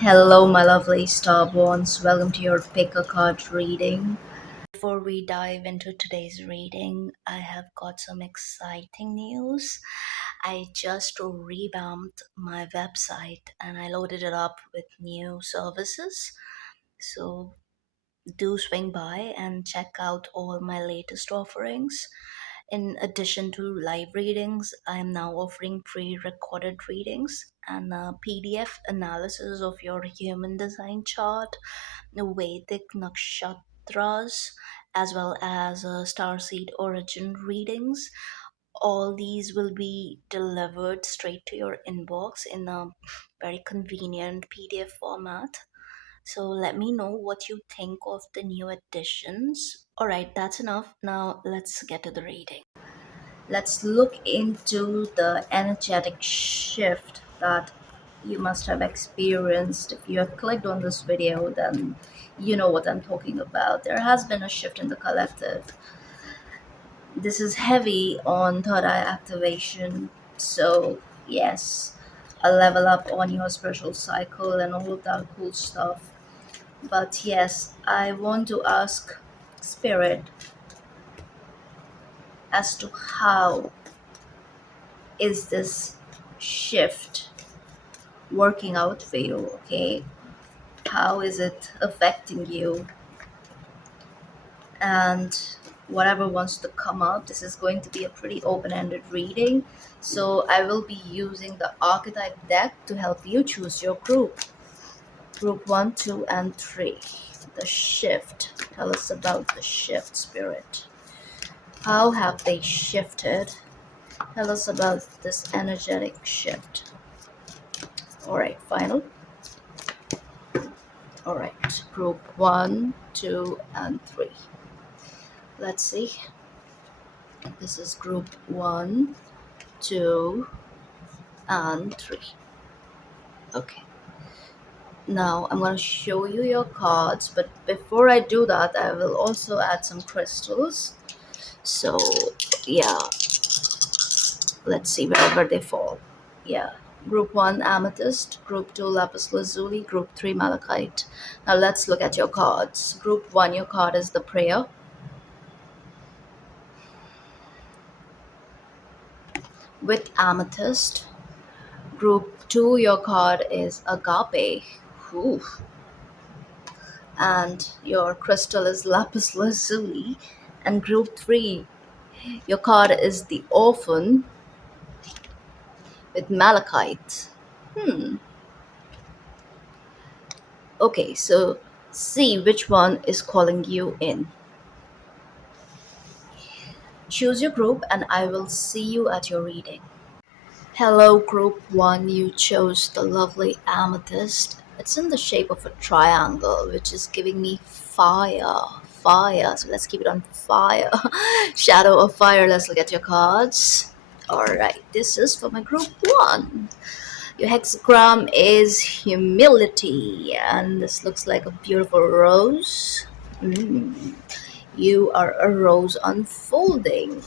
Hello, my lovely starborns. Welcome to your pick a card reading. Before we dive into today's reading, I have got some exciting news. I just revamped my website and I loaded it up with new services. So do swing by and check out all my latest offerings. In addition to live readings, I am now offering pre recorded readings and a PDF analysis of your human design chart, the Vedic nakshatras, as well as starseed origin readings. All these will be delivered straight to your inbox in a very convenient PDF format. So let me know what you think of the new additions. Alright, that's enough. Now let's get to the reading. Let's look into the energetic shift that you must have experienced. If you have clicked on this video, then you know what I'm talking about. There has been a shift in the collective. This is heavy on third eye activation. So, yes, a level up on your spiritual cycle and all of that cool stuff. But yes, I want to ask Spirit as to how is this shift working out for you, okay? How is it affecting you? And whatever wants to come out, this is going to be a pretty open-ended reading. So I will be using the archetype deck to help you choose your group. Group 1, 2, and 3. The shift. Tell us about the shift, Spirit. How have they shifted? Tell us about this energetic shift. All right, final. All right, group 1, 2, and 3. Let's see. This is group 1, 2, and 3. Okay. Now I'm going to show you your cards, but before I do that, I will also add some crystals. So, yeah, let's see wherever they fall. Yeah. Group 1 amethyst, group 2 lapis lazuli, group 3 malachite. Now let's look at your cards. Group 1, your card is the prayer. With amethyst. Group 2, your card is agape. Ooh. And your crystal is lapis lazuli. And group 3, your card is the orphan with malachite. Okay, so see which one is calling you in. Choose your group and I will see you at your reading. Hello, group 1. You chose the lovely amethyst. It's in the shape of a triangle, which is giving me fire. Fire. So let's keep it on fire. Shadow of fire. Let's look at your cards. Alright, this is for my group 1. Your hexagram is humility, and this looks like a beautiful rose. You are a rose unfolding.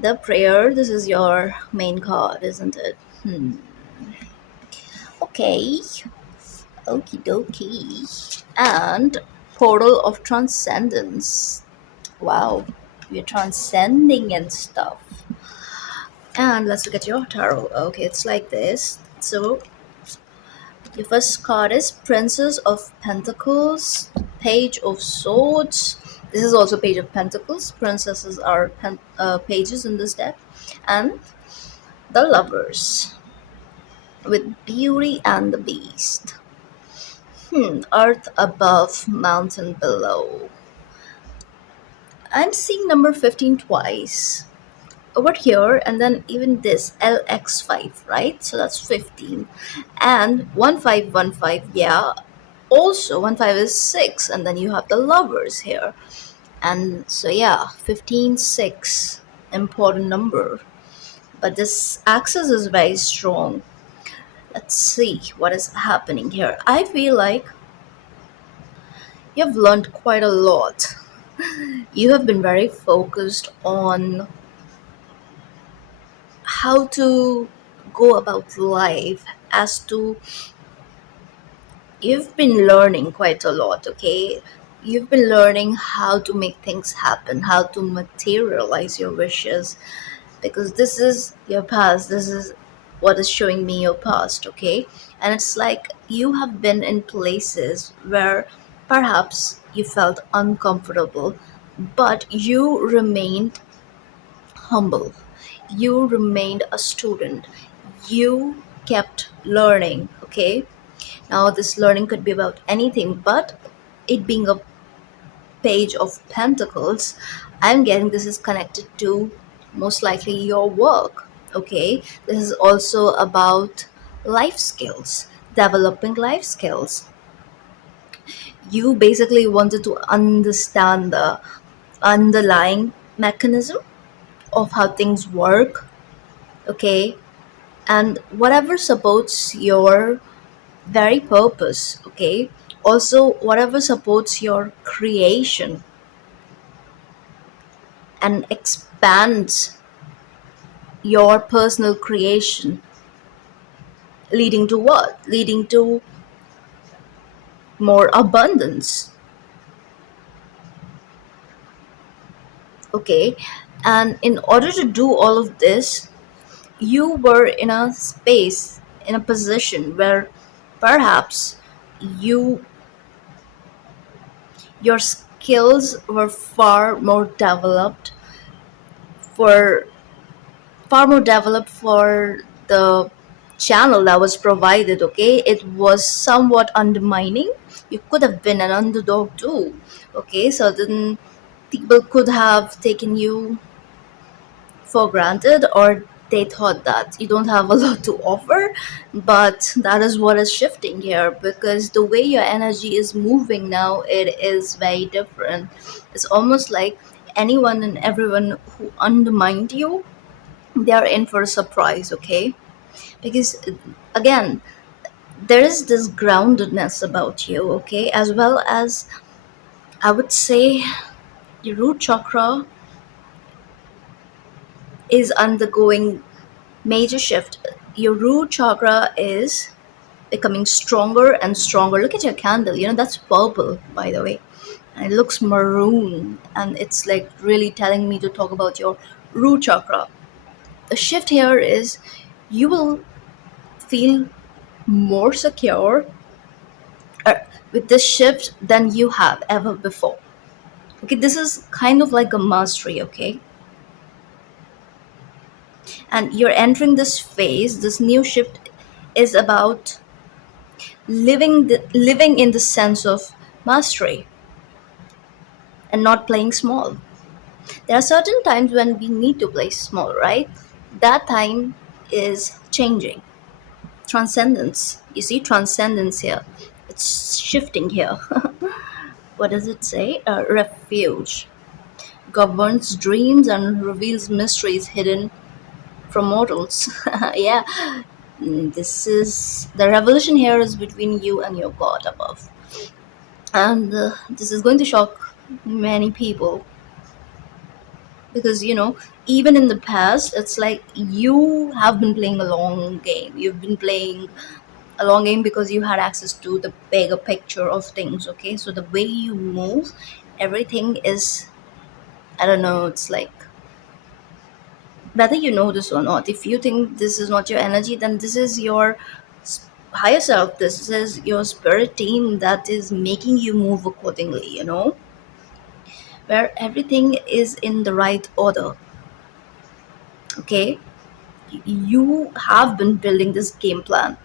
The prayer, this is your main card, isn't it? Okay. Okie dokie. And portal of transcendence. Wow. You're transcending and stuff. And let's look at your tarot. Okay, it's like this. So your first card is Princess of Pentacles, Page of Swords. This is also Page of Pentacles. Princesses are pages in this deck. And the Lovers with Beauty and the Beast. Earth above, mountain below. I'm seeing number 15 twice. Over here, and then even this LX5, right? So that's 15. And 1515, yeah. Also, 15 is 6, and then you have the Lovers here. And so, yeah, 15, 6, important number. But this axis is very strong. Let's see what is happening here. I feel like you've learned quite a lot. You have been very focused on how to go about life as to you've been learning quite a lot, okay? You've been learning how to make things happen, how to materialize your wishes, because this is your past. This is what is showing me your past, okay? And it's like you have been in places where perhaps you felt uncomfortable, but you remained humble. You remained a student. You kept learning, okay? Now, this learning could be about anything, but it being a page of pentacles, I'm getting this is connected to most likely your work, okay? This is also about life skills, developing life skills. You basically wanted to understand the underlying mechanism of how things work, okay? And whatever supports your very purpose, okay? Also, whatever supports your creation and expands your personal creation, leading to what? Leading to more abundance, okay? And in order to do all of this, you were in a space, in a position where perhaps you your skills were for far more developed for the channel that was provided, okay? It was somewhat undermining. You could have been an underdog too, okay? So then people could have taken you for granted, or they thought that you don't have a lot to offer. But that is what is shifting here, because the way your energy is moving now, it is very different. It's almost like anyone and everyone who undermined you, they are in for a surprise, okay? Because again, there is this groundedness about you, okay? As well as, I would say, your root chakra is undergoing major shift. Your root chakra is becoming stronger and stronger. Look at your candle, that's purple, by the way, and it looks maroon, and it's like really telling me to talk about your root chakra. The shift here is you will feel more secure uh, with this shift than you have ever before. Okay, this is kind of like a mastery, okay? And you're entering this phase, this new shift is about living in the sense of mastery and not playing small. There are certain times when we need to play small, right? That time is changing. Transcendence. You see transcendence here. It's shifting here. What does it say? Refuge governs dreams and reveals mysteries hidden from mortals. Yeah, this is the revolution here is between you and your God above. And this is going to shock many people, because even in the past, it's like you have been playing a long game. You've been playing a long game because you had access to the bigger picture of things, okay? So the way you move, everything is, I don't know, it's like, whether you know this or not, if you think this is not your energy, then this is your higher self, this is your spirit team that is making you move accordingly, where everything is in the right order, okay? You have been building this game plan,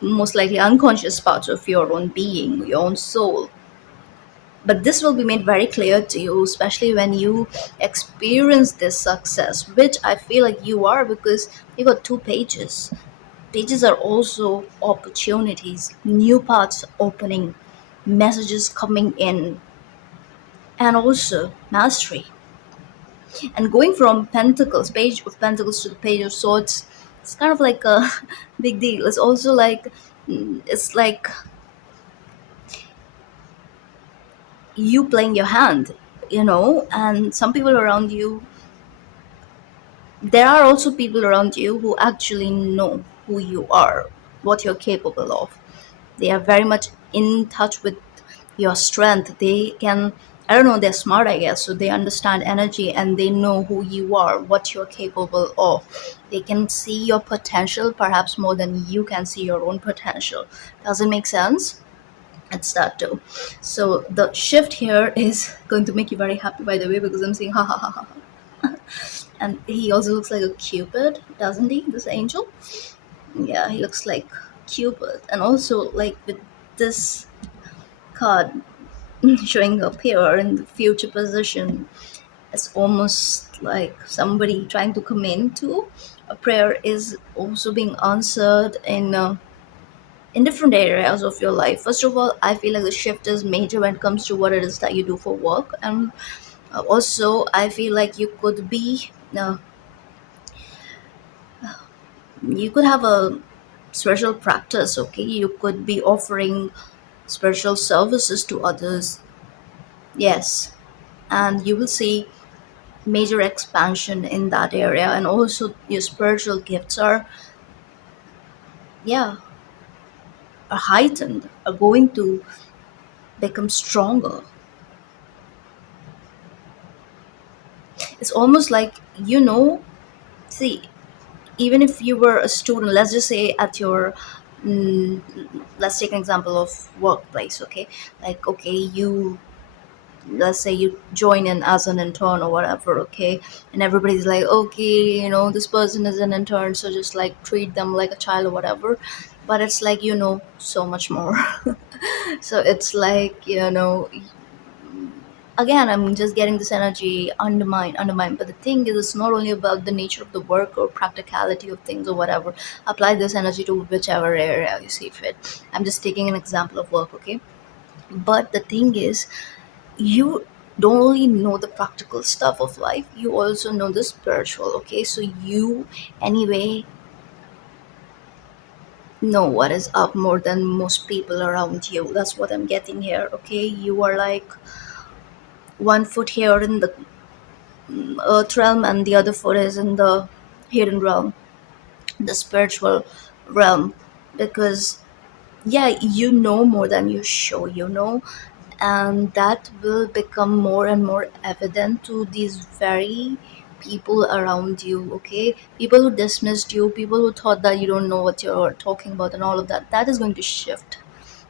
most likely unconscious parts of your own being, your own soul. But this will be made very clear to you, especially when you experience this success, which I feel like you are, because you got two pages. Pages are also opportunities, new paths opening, messages coming in, and also mastery. And going from Pentacles, page of Pentacles, to the page of Swords, it's kind of like a big deal. It's also like, it's like you playing your hand, and some people around you, there are also people around you who actually know, who you are, what you're capable of. They are very much in touch with your strength. They can, I don't know, they're smart, I guess, so they understand energy and they know who you are, what you're capable of. They can see your potential perhaps more than you can see your own potential. Does it make sense? It's that too. So the shift here is going to make you very happy, by the way, because I'm saying ha ha ha ha. And he also looks like a cupid, doesn't he, this angel? Yeah, he looks like cupid. And also, like, with this card showing up here in the future position, it's almost like somebody trying to come into a prayer is also being answered in different areas of your life. First of all, I feel like the shift is major when it comes to what it is that you do for work. And also, I feel like you could have a spiritual practice, okay? You could be offering spiritual services to others. Yes. And you will see major expansion in that area. And also, your spiritual gifts are, yeah, are heightened, are going to become stronger. It's almost like, see, even if you were a student, let's just say at your, mm, let's take an example of workplace, okay? Like, okay, you, let's say you join in as an intern or whatever, okay? And everybody's like, okay, this person is an intern, so just like treat them like a child or whatever. But it's like, so much more. So it's like, again, I'm just getting this energy undermine. But the thing is, it's not only about the nature of the work or practicality of things or whatever. Apply this energy to whichever area you see fit. I'm just taking an example of work, okay? But the thing is, you don't only know the practical stuff of life, you also know the spiritual, okay? So you, anyway, know what is up more than most people around you. That's what I'm getting here, okay? You are like one foot here in the earth realm and the other foot is in the hidden realm, the spiritual realm. Because, yeah, you know more than you show, and that will become more and more evident to these very people around you, okay? People who dismissed you, people who thought that you don't know what you're talking about and all of that, that is going to shift.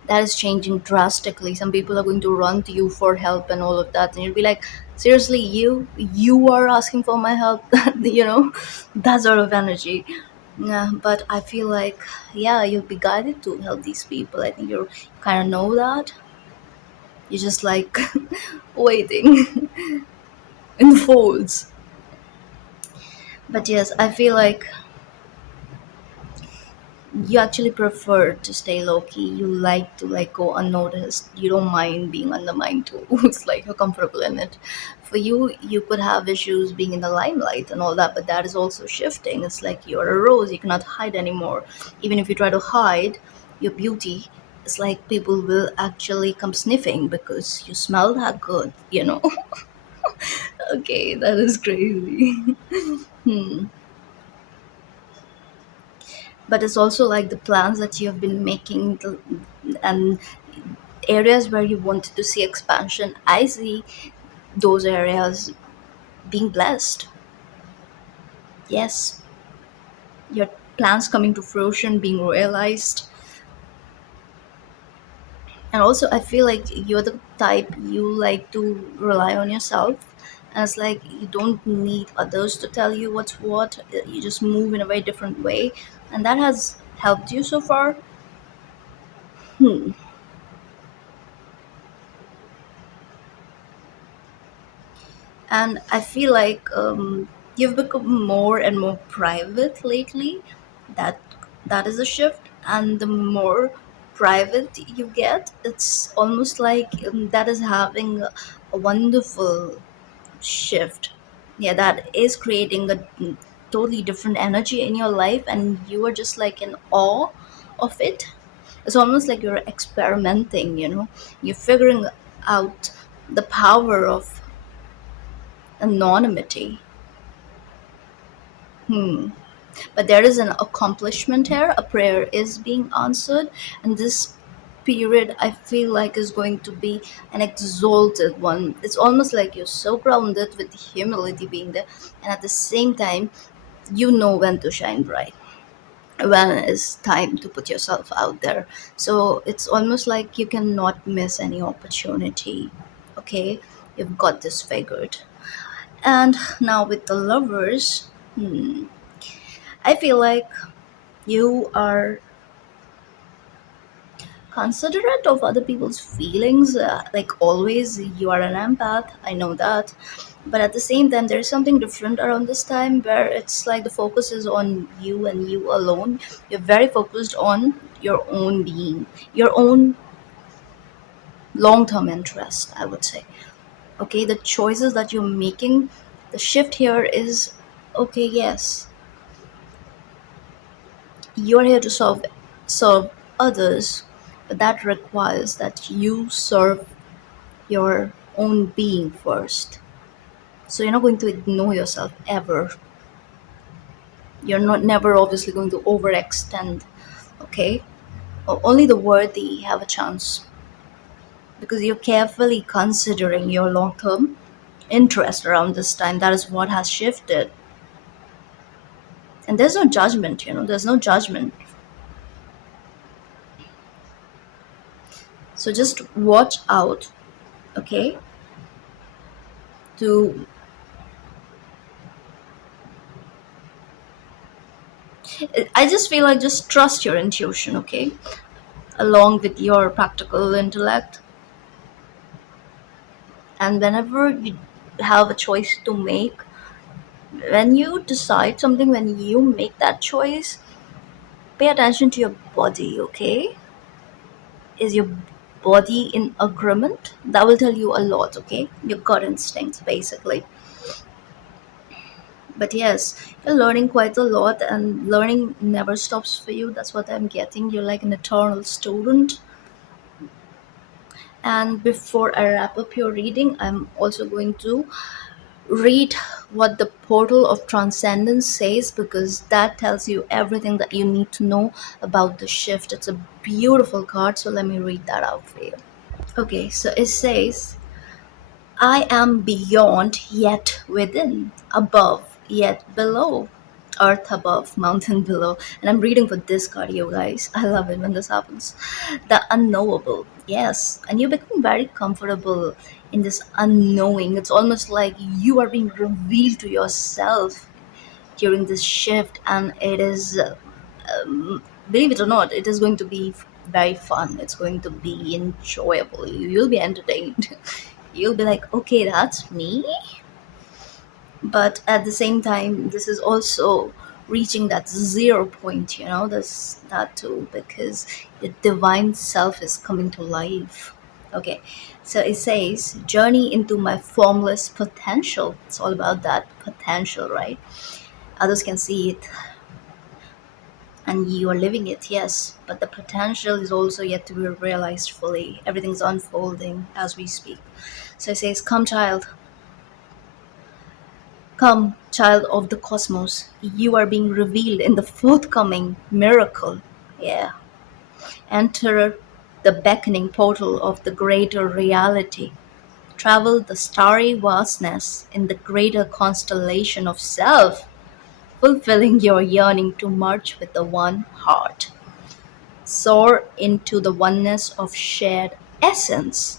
That is changing drastically. Some people are going to run to you for help and all of that, and you'll be like, seriously, you are asking for my help? That sort of energy. Yeah, but I feel like, yeah, you'll be guided to help these people. I think you kind of know that. You're just like waiting in the folds. But yes, I feel like you actually prefer to stay low key. You like to like go unnoticed. You don't mind being undermined too. It's like you're comfortable in it. For you, you could have issues being in the limelight and all that, but that is also shifting. It's like you're a rose. You cannot hide anymore. Even if you try to hide your beauty, it's like people will actually come sniffing because you smell that good. Okay, that is crazy. Hmm. But it's also like the plans that you have been making, and areas where you wanted to see expansion. I see those areas being blessed. Yes, your plans coming to fruition, being realized. And also, I feel like you're the type, you like to rely on yourself. And it's like you don't need others to tell you what's what. You just move in a very different way. And that has helped you so far. Hmm. And I feel like you've become more and more private lately. That is a shift, and the more private you get, it's almost like that is having a wonderful shift. Yeah, that is creating a totally different energy in your life, and you are just like in awe of it. It's almost like you're experimenting. You're figuring out the power of anonymity. Hmm. But there is an accomplishment here. A prayer is being answered, and this period I feel like is going to be an exalted one. It's almost like you're so grounded with humility being there, and at the same time, you know when to shine bright, when it's time to put yourself out there. So it's almost like you cannot miss any opportunity. Okay, you've got this figured. And now with the lovers, I feel like you are considerate of other people's feelings. Like always, you are an empath. I know that. But at the same time, there's something different around this time where it's like the focus is on you and you alone. You're very focused on your own being, your own long term interest, I would say. Okay, the choices that you're making, the shift here is okay, yes, you're here to serve others, but that requires that you serve your own being first. So you're not going to ignore yourself ever. You're not never obviously going to overextend. Okay, only the worthy have a chance because you're carefully considering your long-term interest around this time. That is what has shifted, and there's no judgment. There's no judgment. So just watch out. Okay, to I just feel like just trust your intuition. Okay, along with your practical intellect. And whenever you have a choice to make, when you decide something, when you make that choice, pay attention to your body. Okay, is your body in agreement? That will tell you a lot. Okay, your gut instincts basically. But yes, you're learning quite a lot, and learning never stops for you. That's what I'm getting. You're like an eternal student. And before I wrap up your reading, I'm also going to read what the portal of transcendence says, because that tells you everything that you need to know about the shift. It's a beautiful card, so let me read that out for you. Okay, so it says, I am beyond yet within, above yet below, earth above, mountain below. And I'm reading for this card, you guys. I love it when this happens. The unknowable, yes. And you become very comfortable in this unknowing. It's almost like you are being revealed to yourself during this shift, and it is, believe it or not, it is going to be very fun. It's going to be enjoyable. You'll be entertained. You'll be like, okay, that's me. But at the same time, this is also reaching that zero point, this that too, because the divine self is coming to life. Okay, so it says, journey into my formless potential. It's all about that potential, right? Others can see it, and you are living it, yes, but the potential is also yet to be realized fully. Everything's unfolding as we speak. So it says, come, child. Come, child of the cosmos. You are being revealed in the forthcoming miracle. Yeah. Enter the beckoning portal of the greater reality. Travel the starry vastness in the greater constellation of self, fulfilling your yearning to merge with the one heart. Soar into the oneness of shared essence.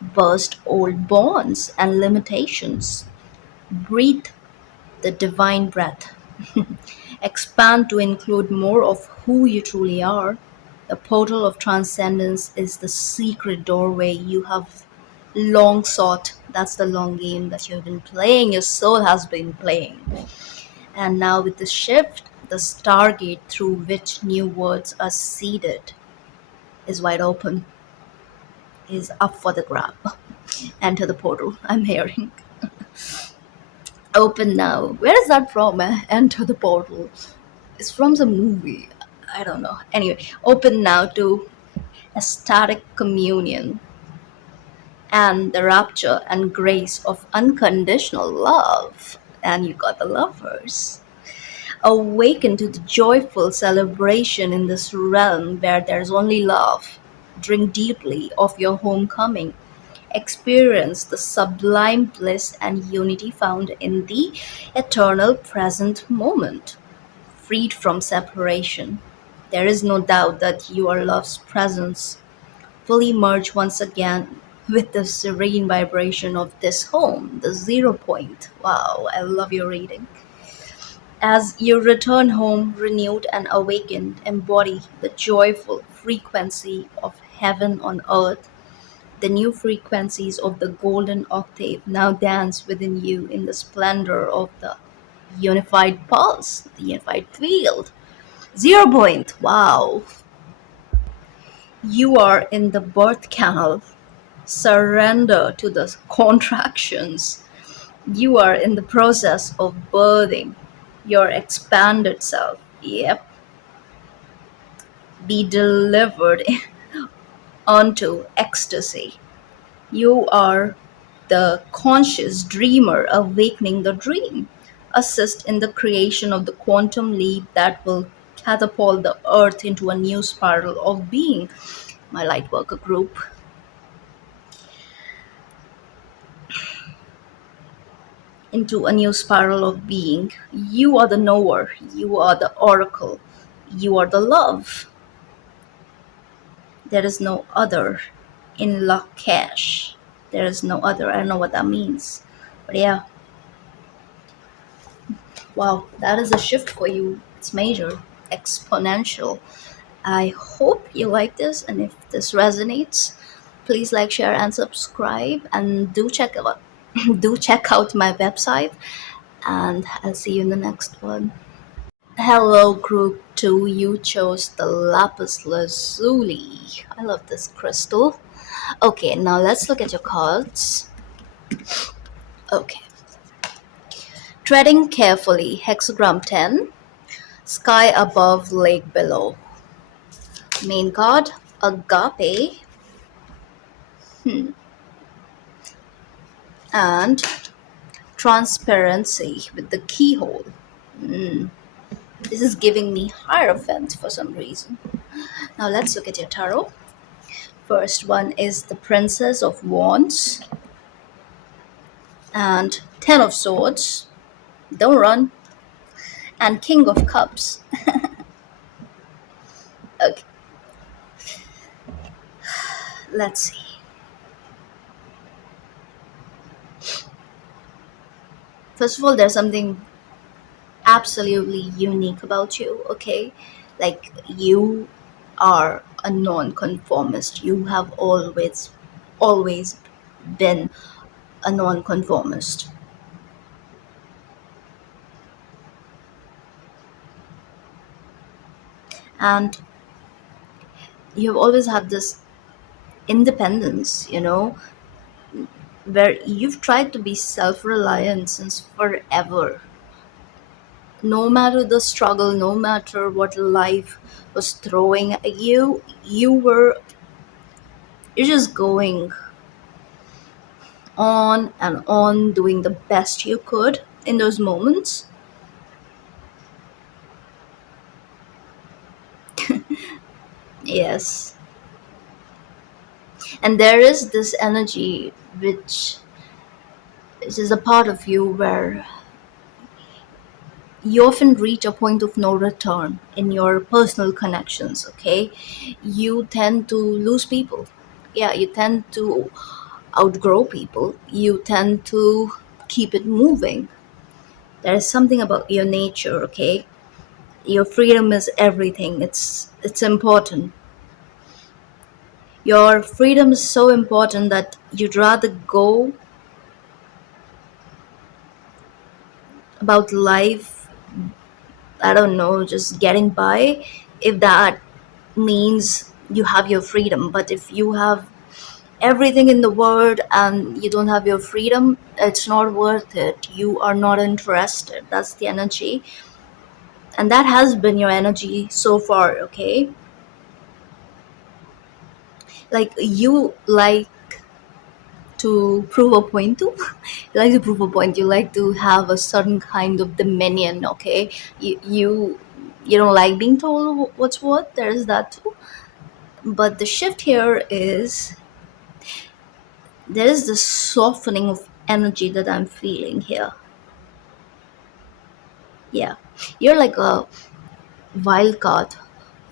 Burst old bonds and limitations. Breathe the divine breath. Expand to include more of who you truly are. The portal of transcendence is the secret doorway you have long sought. That's the long game that you've been playing, your soul has been playing. And now, with the shift, the stargate through which new words are seeded is wide open, is up for the grab. Enter the portal, I'm hearing. Open now. Where is that from? Enter the portal. It's from some movie. I don't know. Anyway, open now to ecstatic communion and the rapture and grace of unconditional love. And you got the lovers. Awaken to the joyful celebration in this realm where there's only love. Drink deeply of your homecoming. Experience the sublime bliss and unity found in the eternal present moment, freed from separation. There is no doubt that you are love's presence. Fully merge once again with the serene vibration of this home, the 0 point. Wow, I love your reading. As you return home, renewed and awakened, embody the joyful frequency of heaven on earth. The new frequencies of the golden octave now dance within you in the splendor of the unified pulse, the unified field. 0 point. Wow. You are in the birth canal. Surrender to the contractions. You are in the process of birthing your expanded self. Yep. Be delivered onto ecstasy. You are the conscious dreamer awakening the dream. Assist in the creation of the quantum leap that will catapult the earth into a new spiral of being. My light worker group. Into a new spiral of being. You are the knower. You are the oracle. You are the love. There is no other in Lakesh. There is no other. I don't know what that means. But yeah, wow, that is a shift for you. It's major, exponential. I hope you like this, and if this resonates, please like, share, and subscribe. And do check out do check out my website, and I'll see you in the next one. Hello, group 2. You chose the lapis lazuli. I love this crystal. Okay, now let's look at your cards. Okay. Treading carefully, hexagram 10. Sky above, lake below. Main card, agape. And transparency with the keyhole. This is giving me Hierophant for some reason. Now let's look at your tarot. First one is the Princess of Wands and Ten of Swords. Don't run. And King of Cups. Okay, let's see. First of all, there's something absolutely unique about you, okay? Like, you are a non-conformist. You have always been a non-conformist. And you've always had this independence, where you've tried to be self-reliant since forever. No matter the struggle, no matter what life was throwing at you, you're just going on and on, doing the best you could in those moments. Yes. And there is this energy which is a part of you where you often reach a point of no return in your personal connections, okay? You tend to lose people. Yeah, you tend to outgrow people. You tend to keep it moving. There is something about your nature, okay? Your freedom is everything. It's important. Your freedom is so important that you'd rather go about life, I don't know, just getting by, if that means you have your freedom. But if you have everything in the world and you don't have your freedom, it's not worth it. You are not interested. That's the energy. And that has been your energy so far, okay? Like, you like to prove a point to. You like to prove a point. You like to have a certain kind of dominion. Okay, you don't like being told what's what. There is that too. But the shift here is there is this softening of energy that I'm feeling here. Yeah, you're like a wild card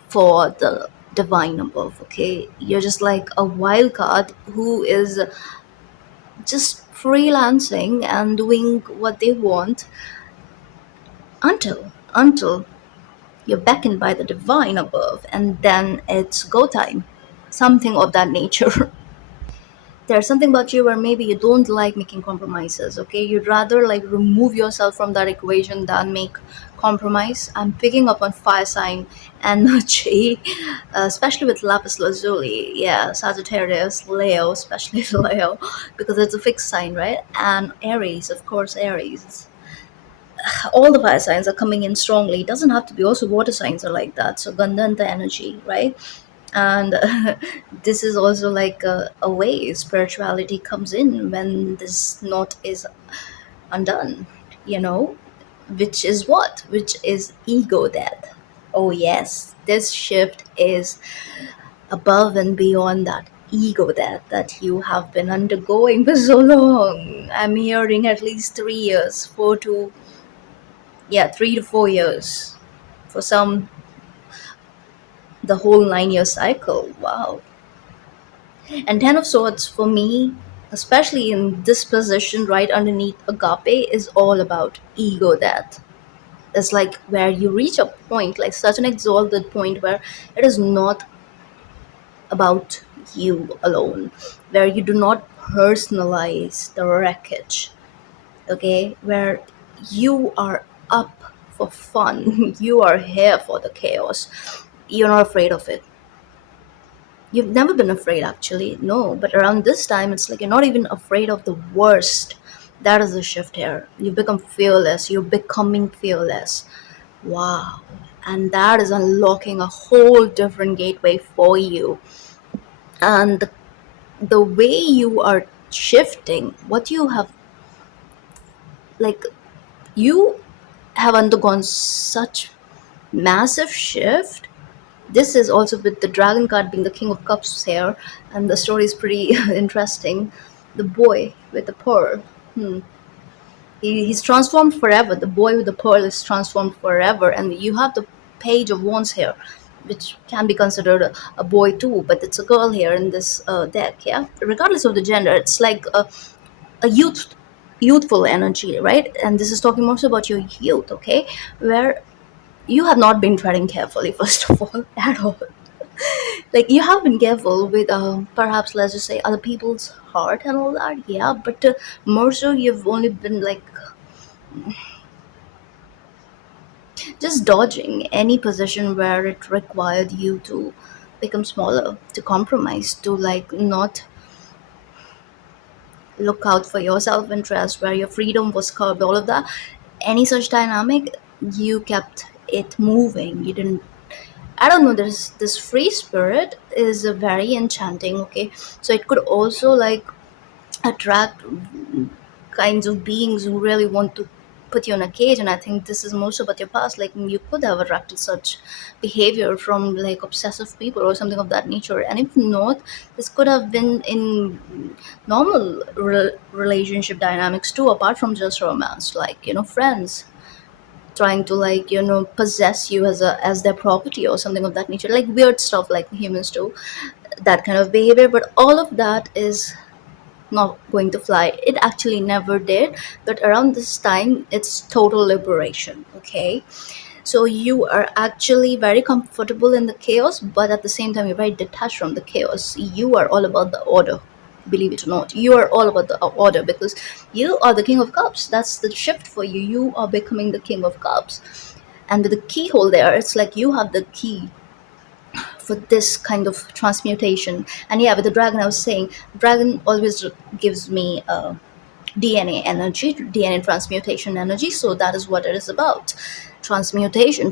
for the divine above. Okay, you're just like a wild card who is just freelancing and doing what they want until you're beckoned by the divine above, and then it's go time, something of that nature. There's something about you where maybe you don't like making compromises. Okay, you'd rather like remove yourself from that equation than make compromise. I'm picking up on fire sign energy, especially with lapis lazuli. Yeah, Sagittarius, Leo, especially Leo, because it's a fixed sign, right? And Aries, of course, Aries. All the fire signs are coming in strongly. It doesn't have to be, also water signs are like that. So Gandanta energy, right? And this is also like a way spirituality comes in when this knot is undone, you know, which is what? Which is ego death. Oh, yes, this shift is above and beyond that ego death that you have been undergoing for so long. I'm hearing at least 3 years, 3 to 4 years. For some, the whole 9 year cycle. Wow. And Ten of Swords for me, especially in this position right underneath agape, is all about ego death. It's like where you reach a point, like such an exalted point, where it is not about you alone, where you do not personalize the wreckage, okay? Where you are up for fun, you are here for the chaos, you're not afraid of it. You've never been afraid, actually. No, but around this time, it's like you're not even afraid of the worst. That is the shift here. You become fearless. You're becoming fearless. Wow. And that is unlocking a whole different gateway for you. And the way you are shifting, what you have, like, you have undergone such massive shift. This is also with the dragon card being the king of cups here, and the story is pretty interesting. The boy with the pearl, he's transformed forever. The boy with the pearl is transformed forever, and you have the page of wands here, which can be considered a boy too, but it's a girl here in this deck. Yeah, regardless of the gender, it's like a youthful energy, right? And this is talking more so about your youth, okay, where you have not been treading carefully, first of all, at all. Like you have been careful with perhaps, let's just say, other people's heart and all that, yeah, but more so you've only been like just dodging any position where it required you to become smaller, to compromise, to like not look out for your self-interest, where your freedom was curbed, all of that. Any such dynamic, you kept it moving. You didn't, I don't know, there's this free spirit is very enchanting, okay? So it could also like attract kinds of beings who really want to put you in a cage. And I think this is most about your past. Like you could have attracted such behavior from like obsessive people or something of that nature. And if not, this could have been in normal relationship dynamics too, apart from just romance, like, you know, friends trying to like, you know, possess you as their property or something of that nature, like weird stuff like humans do, that kind of behavior. But all of that is not going to fly. It actually never did. But around this time, it's total liberation. Okay. So you are actually very comfortable in the chaos, but at the same time, you're very detached from the chaos. You are all about the order. Believe it or not, you are all about the order because you are the king of cups. That's the shift for you. You are becoming the king of cups. And with the keyhole there, it's like you have the key for this kind of transmutation. And yeah, with the dragon, I was saying, dragon always gives me DNA energy, DNA transmutation energy. So that is what it is about. Transmutation.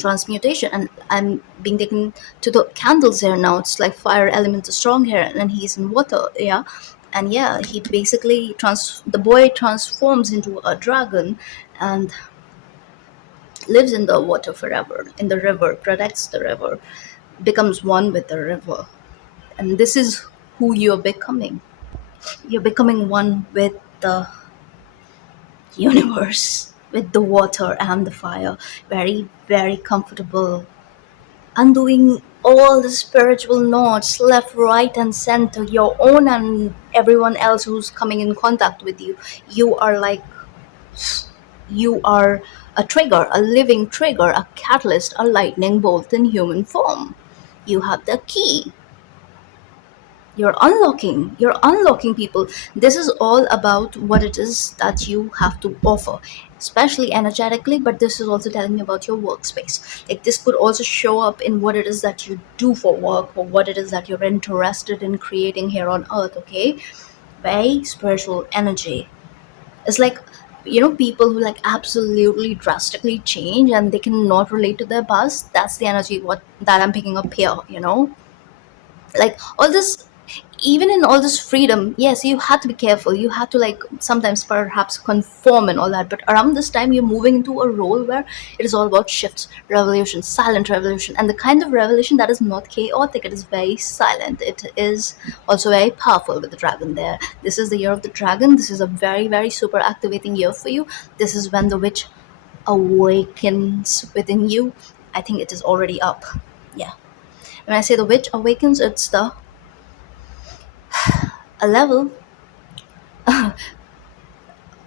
And I'm being taken to the candles here now. It's like fire element is strong here, and he's in water, yeah. And yeah, he basically the boy transforms into a dragon and lives in the water forever, in the river, protects the river, becomes one with the river. And this is who you're becoming. You're becoming one with the universe, with the water and the fire. Very, very comfortable. Undoing all the spiritual knots left, right, and center, your own and everyone else who's coming in contact with you. You are like, you are a trigger, a living trigger, a catalyst, a lightning bolt in human form. You have the key. You're unlocking people. This is all about what it is that you have to offer, especially energetically, but this is also telling me about your workspace. Like, this could also show up in what it is that you do for work, or what it is that you're interested in creating here on earth. Okay, very spiritual energy. It's like, people who like absolutely drastically change and they cannot relate to their past. That's the energy what that I'm picking up here. Like, all this, even in all this freedom, yes, you had to be careful, you had to like sometimes perhaps conform and all that, but around this time you're moving into a role where it is all about shifts, revolution, silent revolution, and the kind of revolution that is not chaotic, it is very silent, it is also very powerful with the dragon there. This is the year of the dragon. This is a very, very super activating year for you. This is when the witch awakens within you. I think it is already up. Yeah, when I say the witch awakens, it's the a level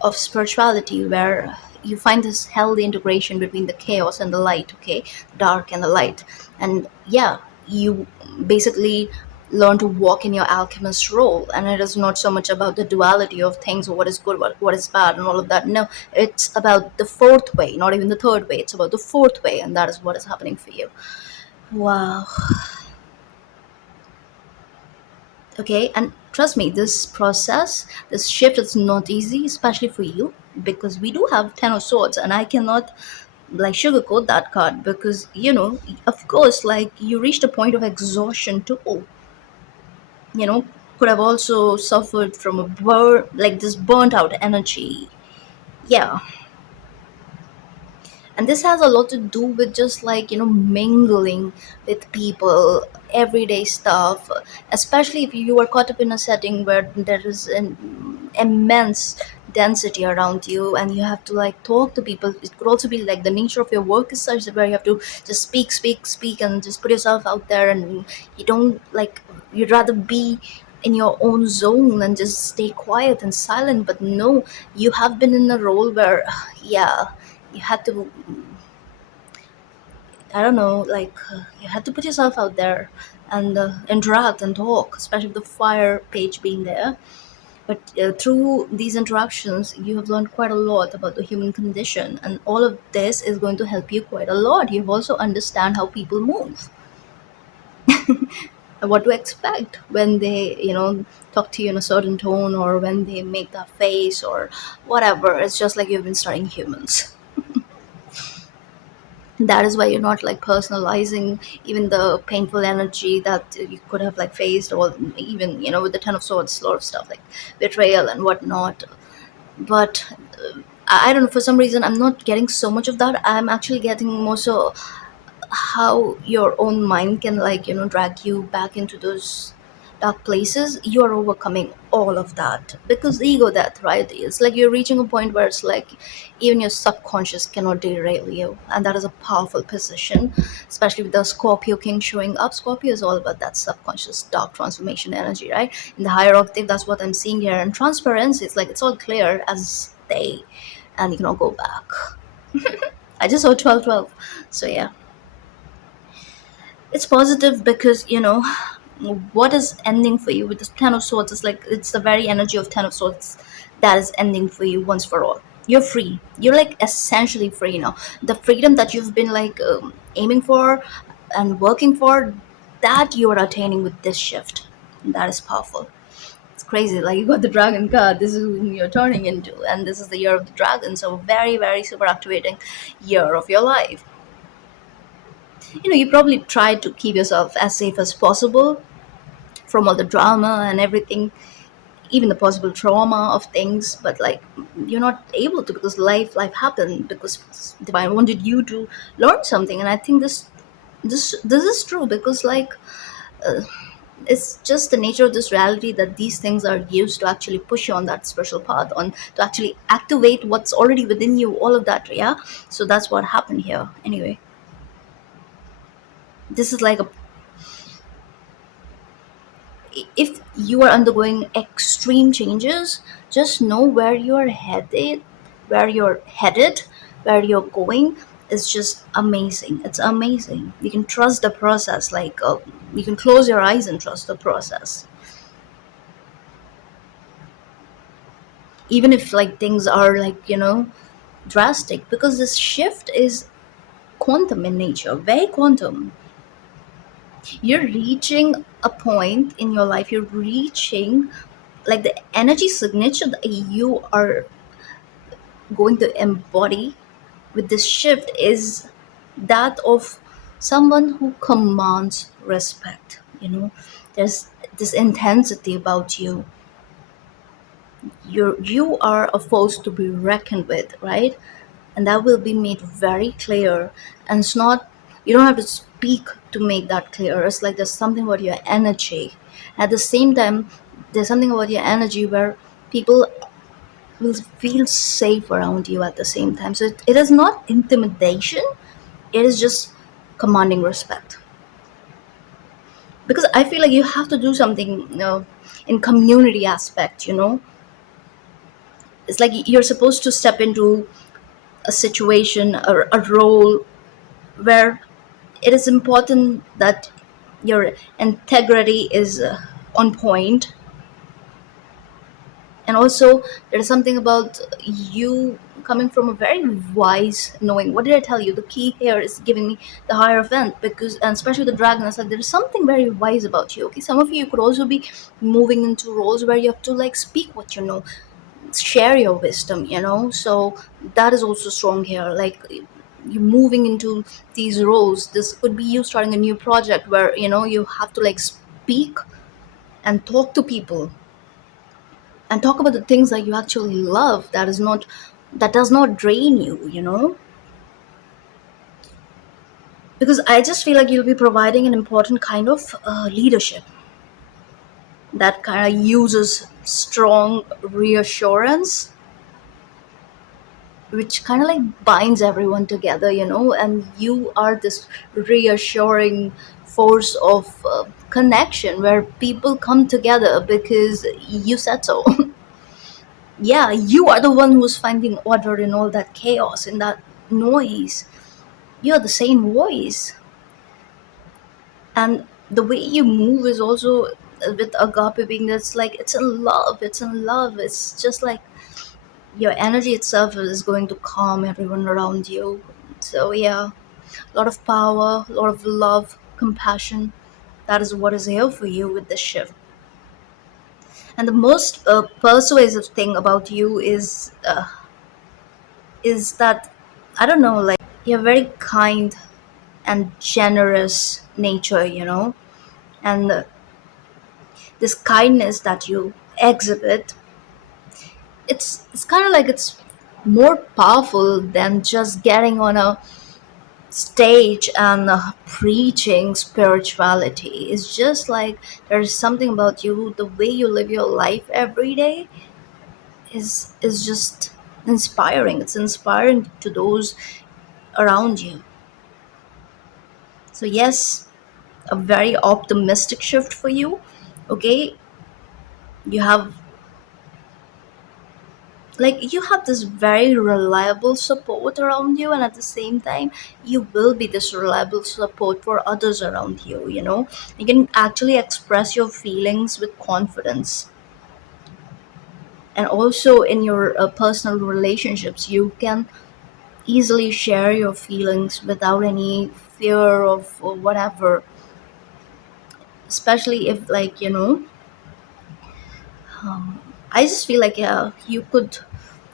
of spirituality where you find this healthy integration between the chaos and the light, okay, dark and the light. And yeah, you basically learn to walk in your alchemist role, and it is not so much about the duality of things, or what is good, what is bad, and all of that. No, it's about the fourth way, not even the third way, it's about the fourth way, and that is what is happening for you. Wow. Okay, and trust me, this process, this shift is not easy, especially for you, because we do have 10 of swords, and I cannot like sugarcoat that card, because of course, like, you reached a point of exhaustion too. you know could have also suffered from a like this burnt out energy. Yeah, and this has a lot to do with just like mingling with people, everyday stuff, especially if you are caught up in a setting where there is an immense density around you, and you have to like talk to people. It could also be like the nature of your work is such that where you have to just speak and just put yourself out there, and you don't like, you'd rather be in your own zone and just stay quiet and silent. But no, you have been in a role where yeah, you had to, I don't know, like, you had to put yourself out there and interact and talk, especially with the fire page being there. But through these interactions, you have learned quite a lot about the human condition, and all of this is going to help you quite a lot. You also understand how people move and what to expect when they, talk to you in a certain tone, or when they make that face, or whatever. It's just like you've been studying humans. That is why you're not like personalizing even the painful energy that you could have like faced, or even with the 10 of swords, a lot of stuff like betrayal and whatnot. But I don't know, for some reason I'm not getting so much of that. I'm actually getting more so how your own mind can like drag you back into those dark places. You are overcoming all of that, because ego death, right? It's like you're reaching a point where it's like even your subconscious cannot derail you, and that is a powerful position, especially with the Scorpio king showing up. Scorpio is all about that subconscious dark transformation energy, right? In the higher octave, that's what I'm seeing here. And transparency, it's like it's all clear as day, and you cannot go back. I just saw 1212. So yeah, it's positive, because what is ending for you with this 10 of swords is like it's the very energy of 10 of swords that is ending for you once for all. You're free, you're like essentially free now. The freedom that you've been like aiming for and working for, that you are attaining with this shift. And that is powerful. It's crazy, like you got the dragon card. This is who you're turning into, and this is the year of the dragon, so very, very super activating year of your life. You probably try to keep yourself as safe as possible from all the drama and everything. even the possible trauma of things, but like you're not able to, because life happened, because divine wanted you to learn something. And I think this is true, because like it's just the nature of this reality that these things are used to actually push you on that special path, on to actually activate what's already within you, all of that. Yeah, so that's what happened here anyway. This is like a, if you are undergoing extreme changes, just know where you're headed, where you're going is just amazing. It's amazing. You can trust the process. Like you can close your eyes and trust the process, even if like things are like drastic, because this shift is quantum in nature, very quantum. You're reaching a point in your life, you're reaching like the energy signature that you are going to embody with this shift is that of someone who commands respect. There's this intensity about you. You are a force to be reckoned with, right? And that will be made very clear. And it's not, you don't have to speak to make that clear. It's like there's something about your energy. At the same time, there's something about your energy where people will feel safe around you at the same time. So it is not intimidation, it is just commanding respect. Because I feel like you have to do something, in community aspect. It's like you're supposed to step into a situation or a role where it is important that your integrity is on point. And also there's something about you coming from a very wise knowing. What did I tell you? The key here is giving me the higher event, because, and especially the dragon, it's like there's something very wise about you. Okay, some of you could also be moving into roles where you have to like speak what you know, share your wisdom. So that is also strong here. Like you moving into these roles, this could be you starting a new project where you have to like speak and talk to people and talk about the things that you actually love, that does not drain you. Because I just feel like you'll be providing an important kind of leadership that kind of uses strong reassurance, which kind of like binds everyone together, and you are this reassuring force of connection where people come together because you said so. Yeah, you are the one who's finding order in all that chaos, in that noise. You're the same voice. And the way you move is also with agape being, that's like it's in love, it's just like your energy itself is going to calm everyone around you. So yeah, a lot of power, a lot of love, compassion, that is what is here for you with this shift. And the most persuasive thing about you is that, I don't know, like you're very kind and generous nature, and this kindness that you exhibit, it's kind of like it's more powerful than just getting on a stage and preaching spirituality. It's just like there's something about you, the way you live your life every day is just inspiring. It's inspiring to those around you. So yes, a very optimistic shift for you. Okay, you have, like, you have this very reliable support around you, and at the same time you will be this reliable support for others around you. You can actually express your feelings with confidence. And also in your personal relationships, you can easily share your feelings without any fear of or whatever, especially if, like, I just feel like, yeah, you could,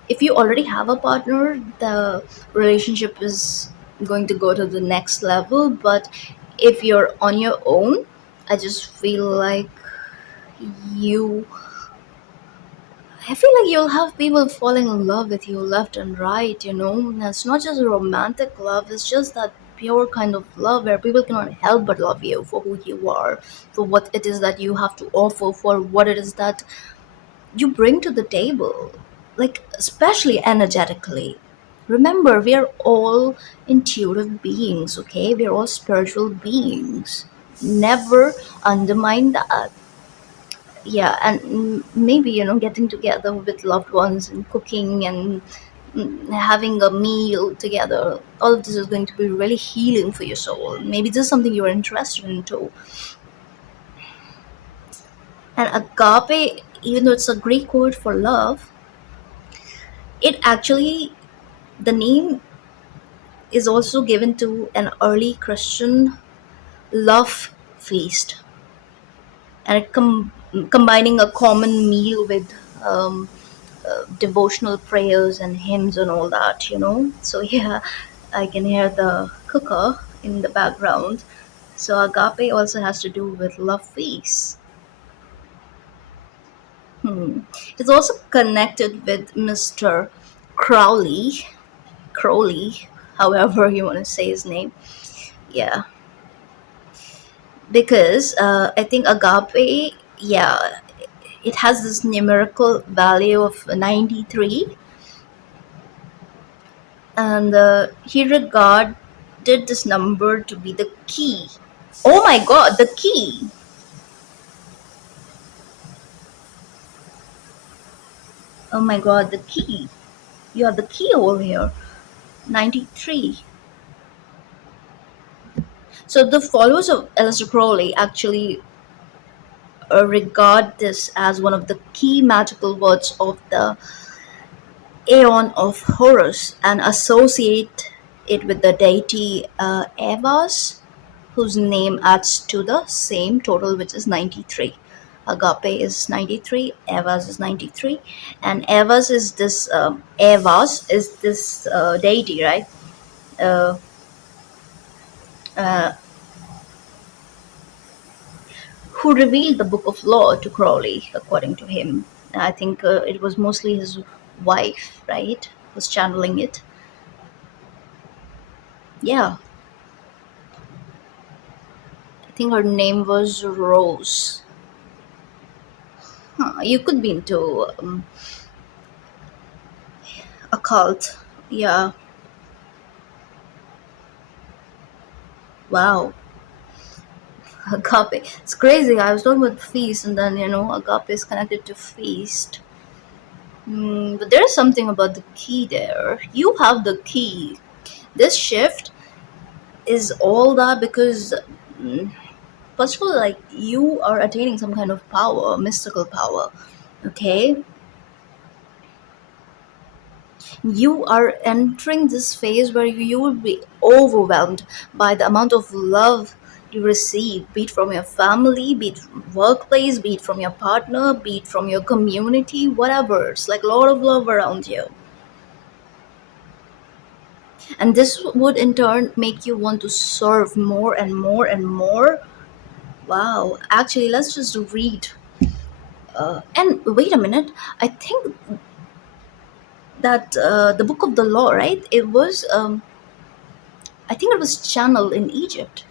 if you already have a partner, the relationship is going to go to the next level. But if you're on your own, I just feel like you I feel like you'll have people falling in love with you left and right, you know. And it's not just a romantic love, it's just that pure kind of love where people cannot help but love you for who you are, for what it is that you have to offer, for what it is that you bring to the table, like, especially energetically. Remember, we are all intuitive beings, okay? We are all spiritual beings. Never undermine that. Yeah, and maybe, getting together with loved ones and cooking and having a meal together, all of this is going to be really healing for your soul. Maybe this is something you're interested in too. And agape, even though it's a Greek word for love, it actually, the name is also given to an early Christian love feast, and combining a common meal with um, devotional prayers and hymns and all that, you know. So yeah, I can hear the cooker in the background. So agape also has to do with love feasts. It's also connected with Mr. Crowley. Crowley, however you want to say his name. Yeah, because I think agape, yeah, it has this numerical value of 93, and he regarded this number to be the key. Oh my god, the key! Oh my god, the key! You have the key over here. 93. So the followers of Aleister Crowley actually regard this as one of the key magical words of the Aeon of Horus and associate it with the deity Evas, whose name adds to the same total, which is 93. Agape is 93, Evas is 93, and Evas is this deity, right? Uh, uh, who revealed the Book of Law to Crowley, according to him. I think it was mostly his wife, right? Was channeling it. Yeah, I think her name was Rose. Huh, you could be into a cult. Yeah, wow. Agape. It's crazy. I was talking about feast, and then, agape is connected to feast. But there's something about the key there. You have the key. This shift is all that because, mm, first of all, like, you are attaining some kind of power, mystical power. Okay, you are entering this phase where you will be overwhelmed by the amount of love you receive, be it from your family, be it from workplace, be it from your partner, be it from your community, whatever. It's like a lot of love around you. And this would in turn make you want to serve more and more and more. Wow. Actually, let's just read. And wait a minute. I think that the Book of the Law, right? I think it was channeled in Egypt,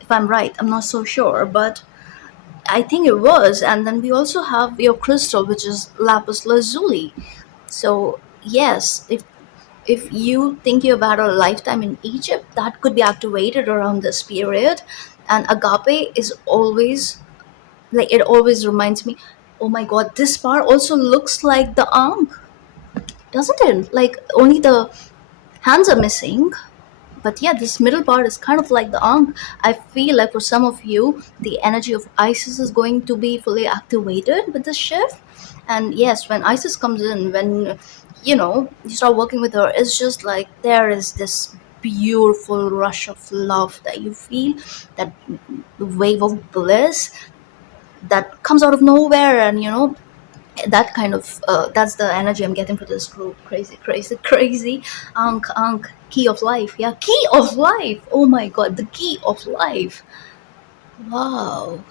if I'm right. I'm not so sure, but I think it was. And then we also have your crystal, which is lapis lazuli. So yes, if you think you've had a lifetime in Egypt, that could be activated around this period. And agape is always, like, it always reminds me, oh my god, this part also looks like the Ankh, doesn't it? Like, only the hands are missing. But yeah, this middle part is kind of like the Ankh. I feel like for some of you, the energy of Isis is going to be fully activated with this shift. And yes, when Isis comes in, when you start working with her, it's just like there is this beautiful rush of love that you feel, that wave of bliss that comes out of nowhere. And that kind of that's the energy I'm getting for this group. Crazy, crazy, crazy. Ankh, key of life. Yeah, key of life. Oh my god, the key of life. Wow.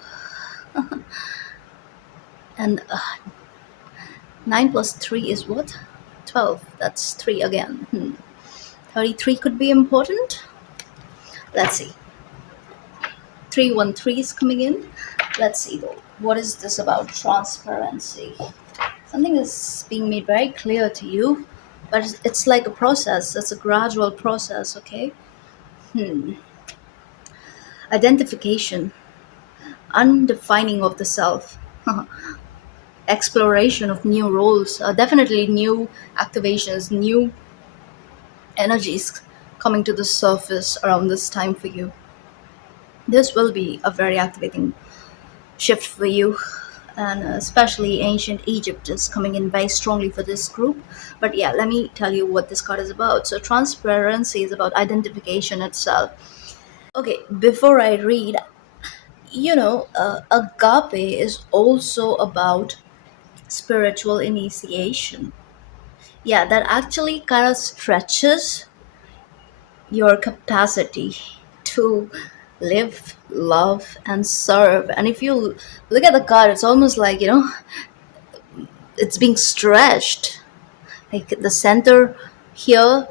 And 9 plus 3 is what? 12. That's 3 again. 33 could be important. Let's see. 313 is coming in. Let's see though. What is this about transparency? Something is being made very clear to you, but it's like a process. It's a gradual process, okay? Identification, undefining of the self, exploration of new roles, definitely new activations, new energies coming to the surface around this time for you. This will be a very activating shift for you, and especially ancient Egypt is coming in very strongly for this group. But yeah, let me tell you what this card is about. So transparency is about identification itself. Okay, before I read, agape is also about spiritual initiation. Yeah, that actually kind of stretches your capacity to live, love, and serve. And if you look at the card, it's almost like, it's being stretched. Like the center here,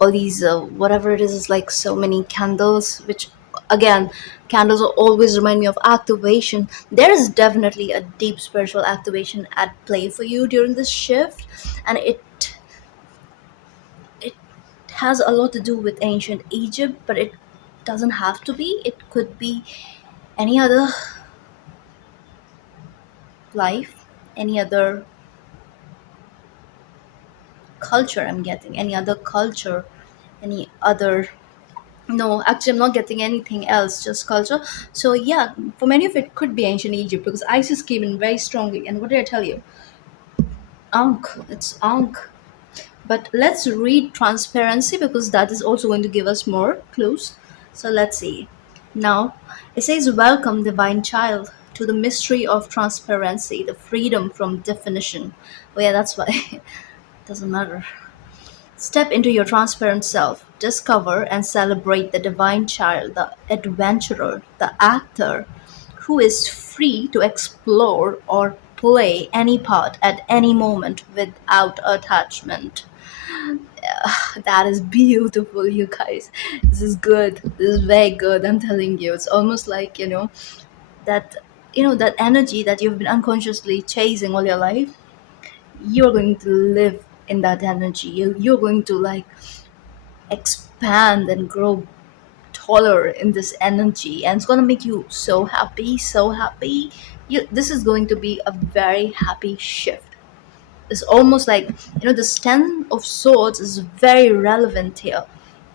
all these, whatever it is like so many candles, which again, candles always remind me of activation. There is definitely a deep spiritual activation at play for you during this shift, and it has a lot to do with ancient Egypt, but it doesn't have to be. It could be any other life, any other culture. I'm getting any other culture, any other. No, actually, I'm not getting anything else, just culture. So, yeah, for many of it could be ancient Egypt because Isis came in very strongly. And what did I tell you? Ankh. It's Ankh. But let's read transparency because that is also going to give us more clues. So let's see. Now, it says, "Welcome, divine child, to the mystery of transparency, the freedom from definition." Oh, yeah, that's why it doesn't matter. Step into your transparent self. Discover and celebrate the divine child, the adventurer, the actor who is free to explore or play any part at any moment without attachment. That is beautiful, you guys. This is good. This is very good. I'm telling you. It's almost like, that that energy that you've been unconsciously chasing all your life. You're going to live in that energy. You're going to like expand and grow taller in this energy, and it's going to make you so happy, so happy. This is going to be a very happy shift. It's almost like, this Ten of Swords is very relevant here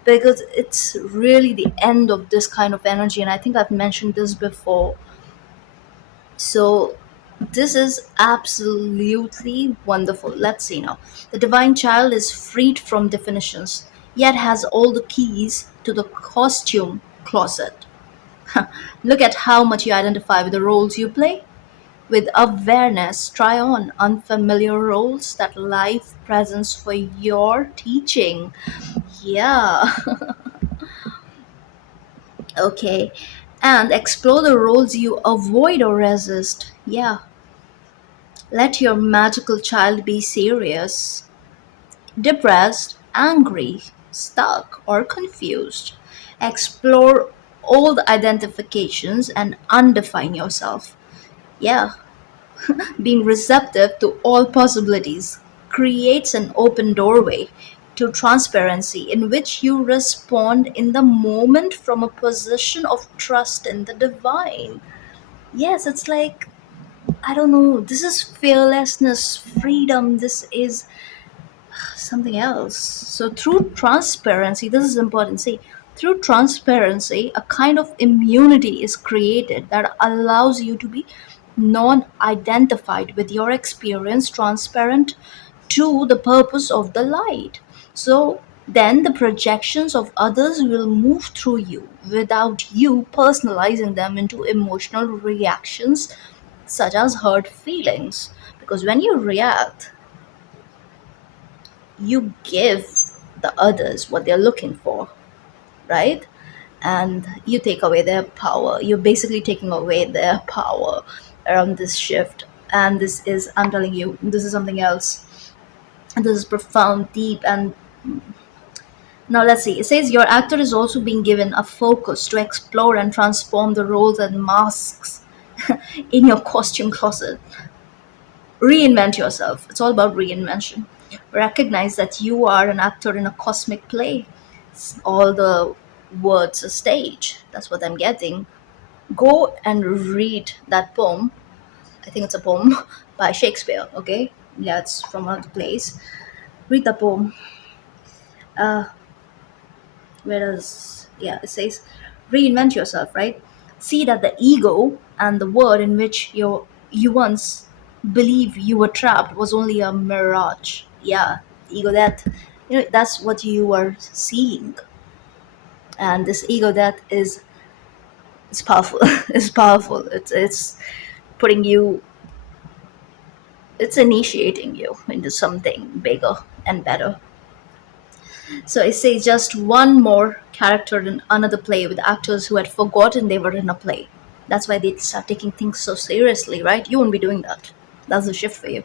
because it's really the end of this kind of energy, and I think I've mentioned this before. So this is absolutely wonderful. Let's see now. The divine child is freed from definitions, yet has all the keys to the costume closet. Look at how much you identify with the roles you play. With awareness, try on unfamiliar roles that life presents for your teaching. Yeah, okay. And explore the roles you avoid or resist. Yeah, let your magical child be serious, depressed, angry, stuck, or confused. Explore all the identifications and undefine yourself. Yeah, being receptive to all possibilities creates an open doorway to transparency in which you respond in the moment from a position of trust in the divine. Yes, it's like, I don't know, this is fearlessness, freedom, this is something else. So, through transparency, this is important. See, through transparency, a kind of immunity is created that allows you to be non identified with your experience, transparent to the purpose of the light. So, then the projections of others will move through you without you personalizing them into emotional reactions such as hurt feelings. Because when you react, you give the others what they're looking for, right? And you take away their power. You're basically taking away their power around this shift. And this is, I'm telling you, this is something else. And this is profound, deep, and now let's see. It says your actor is also being given a focus to explore and transform the roles and masks in your costume closet. Reinvent yourself. It's all about reinvention. Recognize that you are an actor in a cosmic play. All the words are stage. That's what I'm getting. Go and read that poem. I think it's a poem by Shakespeare, okay? Yeah, it's from another place. Read the poem. Uh, Whereas, yeah, it says reinvent yourself, right? See that the ego and the world in which you once believe you were trapped was only a mirage. Yeah, ego that, that's what you were seeing, and this ego that is powerful. It's powerful. It's putting you. It's initiating you into something bigger and better. So it says just one more character in another play with actors who had forgotten they were in a play. That's why they start taking things so seriously, right? You won't be doing that. That's the shift for you.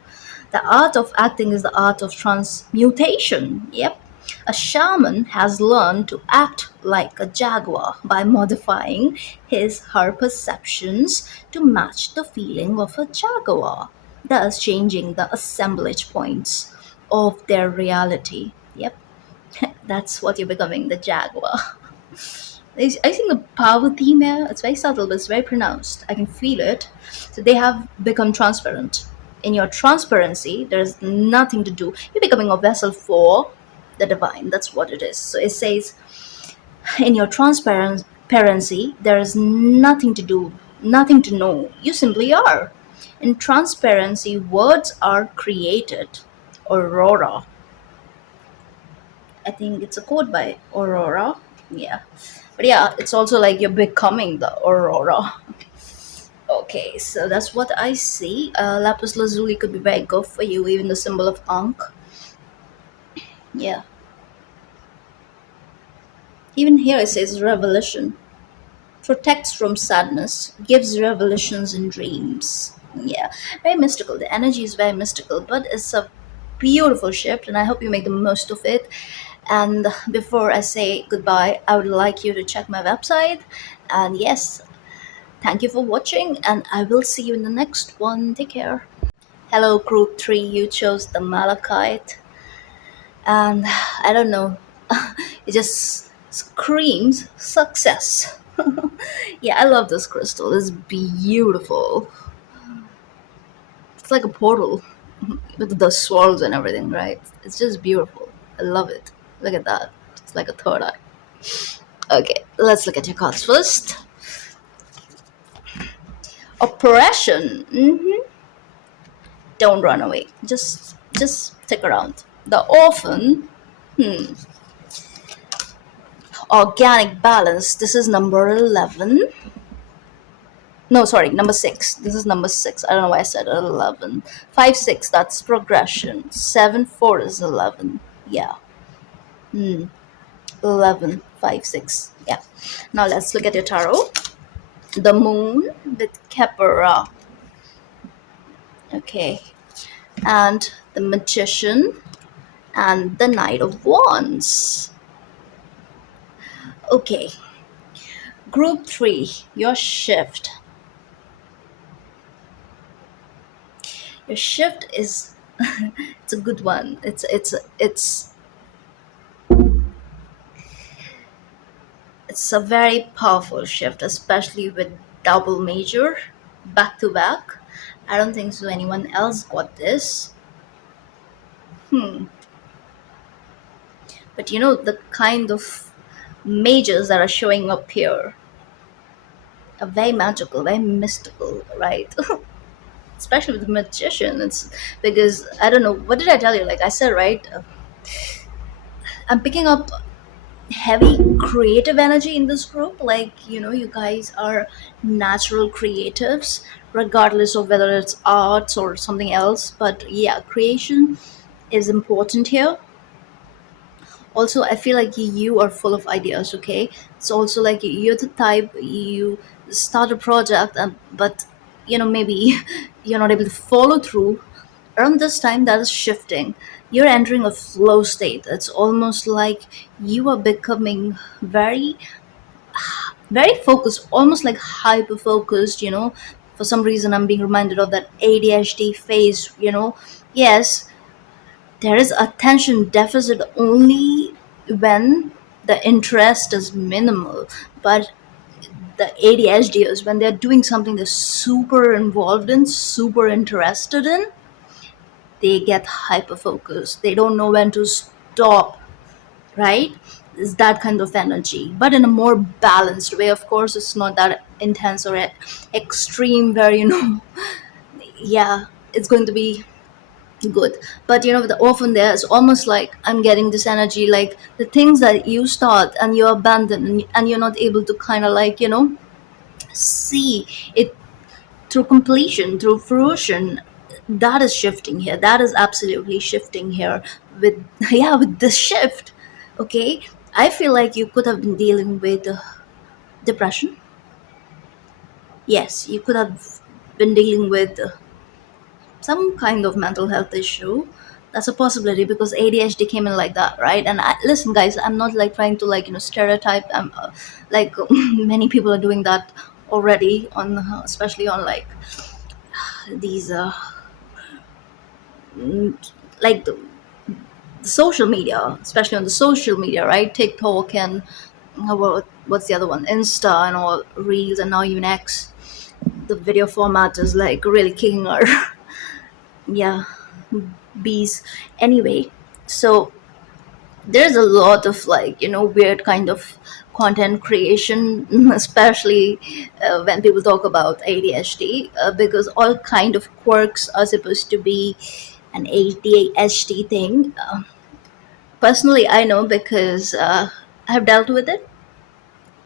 The art of acting is the art of transmutation. Yep. A shaman has learned to act like a jaguar by modifying her perceptions to match the feeling of a jaguar, thus changing the assemblage points of their reality. Yep, that's what you're becoming, the jaguar. I think the power theme here, it's very subtle, but it's very pronounced. I can feel it. So they have become transparent. In your transparency, there's nothing to do. You're becoming a vessel for the divine. That's what it is. So it says, in your transparency, there is nothing to do, nothing to know. You simply are. In transparency, words are created. Aurora. I think it's a quote by Aurora. Yeah. But yeah, it's also like you're becoming the Aurora. Okay, so that's what I see. Lapis lazuli could be very good for you, even the symbol of Ankh. Yeah. Even here it says revelation. Protects from sadness, gives revelations in dreams. Yeah, very mystical. The energy is very mystical, but it's a beautiful shift, and I hope you make the most of it. And before I say goodbye, I would like you to check my website. And yes, thank you for watching, and I will see you in the next one. Take care. Hello, Group 3. You chose the Malachite, and I don't know, it just screams success. Yeah, I love this crystal. It's beautiful. It's like a portal with the swirls and everything, right? It's just beautiful. I love it. Look at that. It's like a third eye. Okay, let's look at your cards first. Oppression. Don't run away. Just stick around. The orphan. Organic balance. This is number 11. No, sorry, number 6. This is number 6. I don't know why I said 11. 5 6, that's progression. 7 4 is 11. Yeah. 11 5 6. Yeah. Now let's look at your tarot. The moon with Kepera. Okay. And the magician and the knight of wands. Okay. Group 3, your shift. Your shift is it's a good one. It's a very powerful shift, especially with double major back to back. I don't think so anyone else got this. But the kind of majors that are showing up here are very magical, very mystical, right? Especially with the magician. It's because I don't know, what did I tell you? Like I said, right? I'm picking up heavy creative energy in this group. Like, you guys are natural creatives, regardless of whether it's arts or something else. But yeah, creation is important here. Also, I feel like you are full of ideas. Okay, it's also like you're the type, you start a project, but maybe you're not able to follow through. Around this time, that is shifting. You're entering a flow state. It's almost like you are becoming very, very focused, almost like hyper focused. For some reason, I'm being reminded of that ADHD phase. Yes, there is attention deficit only when the interest is minimal, but the ADHDers, when they're doing something they're super involved in, super interested in, they get hyper focused. They don't know when to stop, right? It's that kind of energy, but in a more balanced way. Of course, it's not that intense or extreme where, yeah, it's going to be good. But often there's almost like I'm getting this energy, like the things that you start and you abandon, and you're not able to kind of like, see it through completion, through fruition. That is shifting here. That is absolutely shifting here with yeah, with this shift. Okay, I feel like you could have been dealing with depression. Yes, you could have been dealing with some kind of mental health issue. That's a possibility because ADHD came in like that, right? And listen, guys, I'm not like trying to like stereotype. Like many people are doing that already on, especially on like these like the social media, especially on the social media, right? TikTok and what's the other one? Insta and all Reels, and now even X. The video format is like really kicking our yeah bees. Anyway, so there's a lot of like weird kind of content creation, especially when people talk about ADHD, because all kind of quirks are supposed to be an ADHD thing. Personally, I know because I've dealt with it.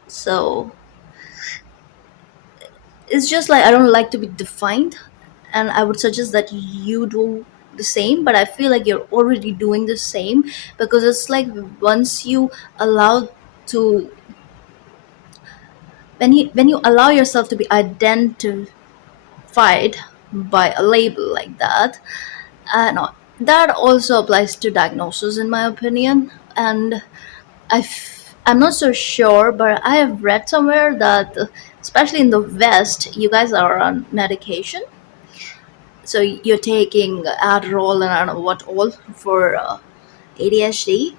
So it's just like I don't like to be defined, and I would suggest that you do the same. But I feel like you're already doing the same, because it's like once you allow to when you allow yourself to be identified by a label like that, no, that also applies to diagnosis, in my opinion. And I'm not so sure, but I have read somewhere that, especially in the West, you guys are on medication. So you're taking Adderall and I don't know what all for ADHD.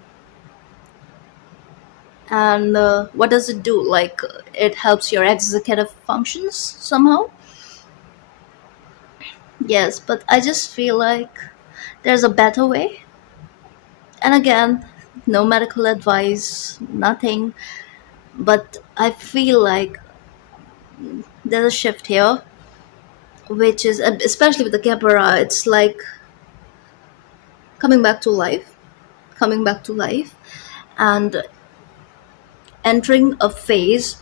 And what does it do? Like, it helps your executive functions somehow. Yes, but I just feel like there's a better way. And again, no medical advice, nothing. But I feel like there's a shift here, which is especially with the Capera, it's like coming back to life, coming back to life, and entering a phase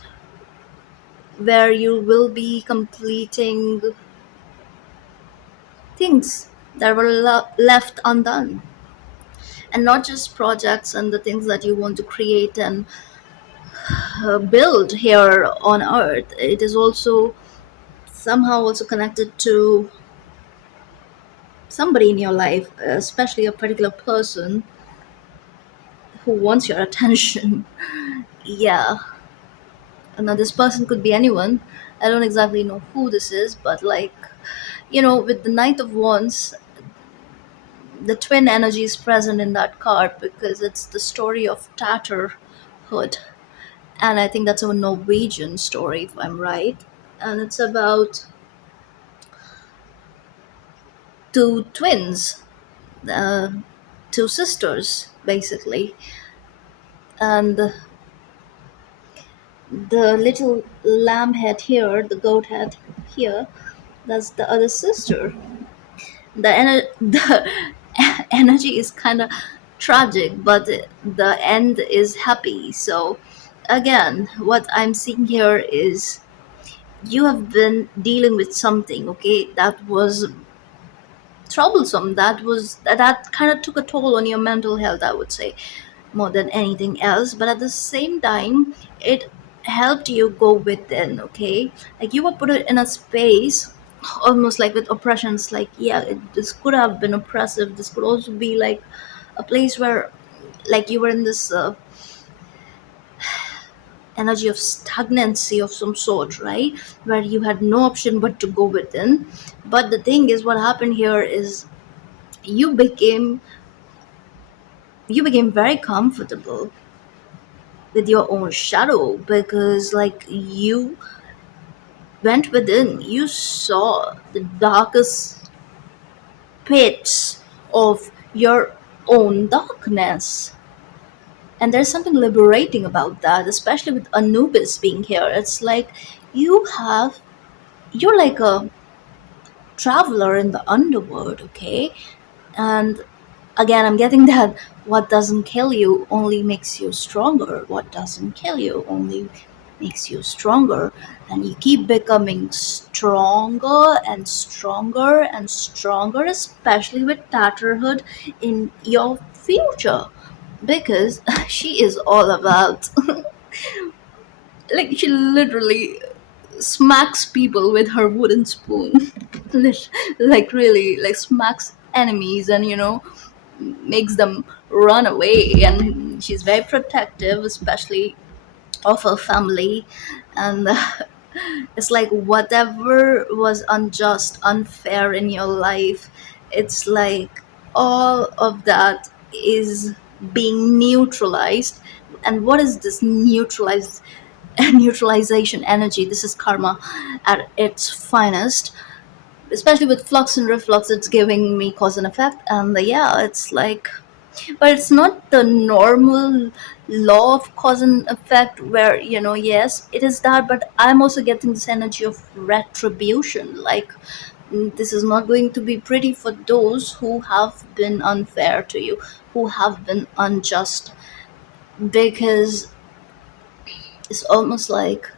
where you will be completing things that were left undone, and not just projects and the things that you want to create and build here on earth. It is also somehow also connected to somebody in your life, especially a particular person who wants your attention. Yeah. Now this person could be anyone. I don't exactly know who this is, but like, with the Knight of Wands, the twin energy is present in that card because it's the story of Tatterhood. And I think that's a Norwegian story, if I'm right. And it's about two twins, uh, two sisters, basically. And the little lamb head here, the goat head here, that's the other sister. The energy is kind of tragic, but the end is happy. So again, what I'm seeing here is you have been dealing with something, okay, that was troublesome, that kind of took a toll on your mental health, I would say, more than anything else. But at the same time, it helped you go within, okay, like you were put in a space almost like with oppressions, like yeah, this could have been oppressive, this could also be like a place where like you were in this energy of stagnancy of some sort, right, where you had no option but to go within. But the thing is, what happened here is you became you became very comfortable with your own shadow, because like you went within, you saw the darkest pits of your own darkness. And there's something liberating about that, especially with Anubis being here. It's like you have, you're like a traveler in the underworld, okay? And again, I'm getting that what doesn't kill you only makes you stronger. What doesn't kill you only makes you stronger. And you keep becoming stronger and stronger and stronger, especially with Tatterhood in your future. Because she is all about, like, she literally smacks people with her wooden spoon. Like, really, like, smacks enemies and, makes them run away. And she's very protective, especially of her family. And it's like whatever was unjust, unfair in your life, it's like all of that is being neutralized. And what is this neutralized neutralization energy? This is karma at its finest, especially with flux and reflux. It's giving me cause and effect. And yeah, it's like, but it's not the normal law of cause and effect where, yes, it is that, but I'm also getting this energy of retribution. Like, this is not going to be pretty for those who have been unfair to you, who have been unjust. Because it's almost like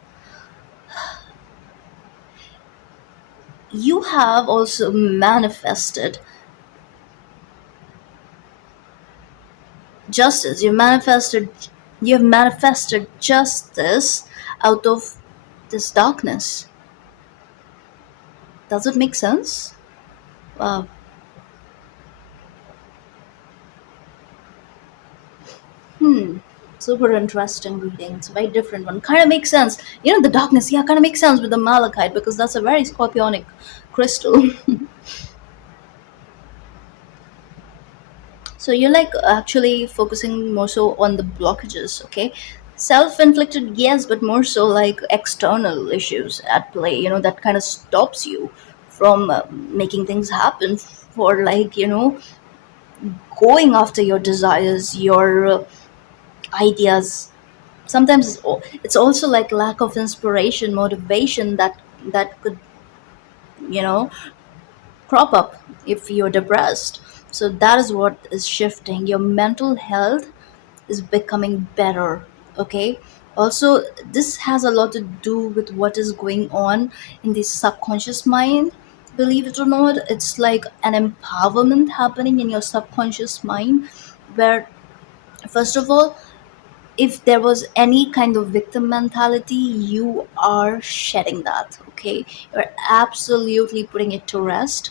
you have also manifested justice. You have manifested justice out of this darkness. Does it make sense? Wow. Super interesting reading. It's a very different one. Kind of makes sense. The darkness, yeah, kind of makes sense with the malachite, because that's a very scorpionic crystal. So you're like actually focusing more so on the blockages, okay? Self-inflicted, yes, but more so like external issues at play. That kind of stops you from making things happen, for like, going after your desires, your ideas. Sometimes it's also like lack of inspiration, motivation, that could, you know crop up if you're depressed. So that is what is shifting. Your mental health is becoming better, okay? Also, this has a lot to do with what is going on in the subconscious mind. Believe it or not, it's like an empowerment happening in your subconscious mind, where first of all, if there was any kind of victim mentality, you are shedding that, okay? You're absolutely putting it to rest.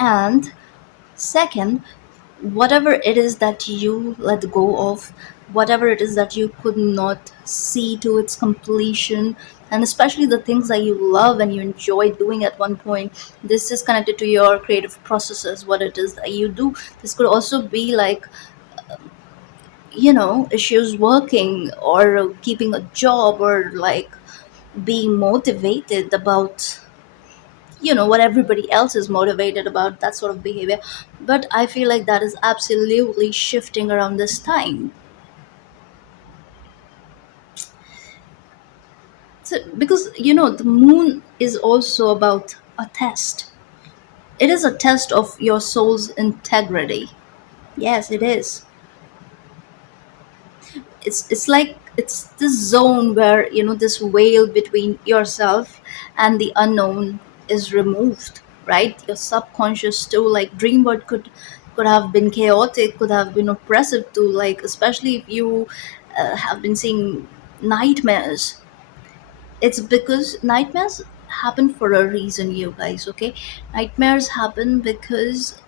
And second, whatever it is that you let go of, whatever it is that you could not see to its completion, and especially the things that you love and you enjoy doing at one point, this is connected to your creative processes, what it is that you do. This could also be like, issues working or keeping a job, or like being motivated about, what everybody else is motivated about, that sort of behavior. But I feel like that is absolutely shifting around this time. So, because the moon is also about a test. It is a test of your soul's integrity. Yes, it is. It's like it's this zone where, this veil between yourself and the unknown is removed, right? Your subconscious too, like dream world could have been chaotic, could have been oppressive too, like especially if you have been seeing nightmares. It's because nightmares happen for a reason, you guys, okay? Nightmares happen because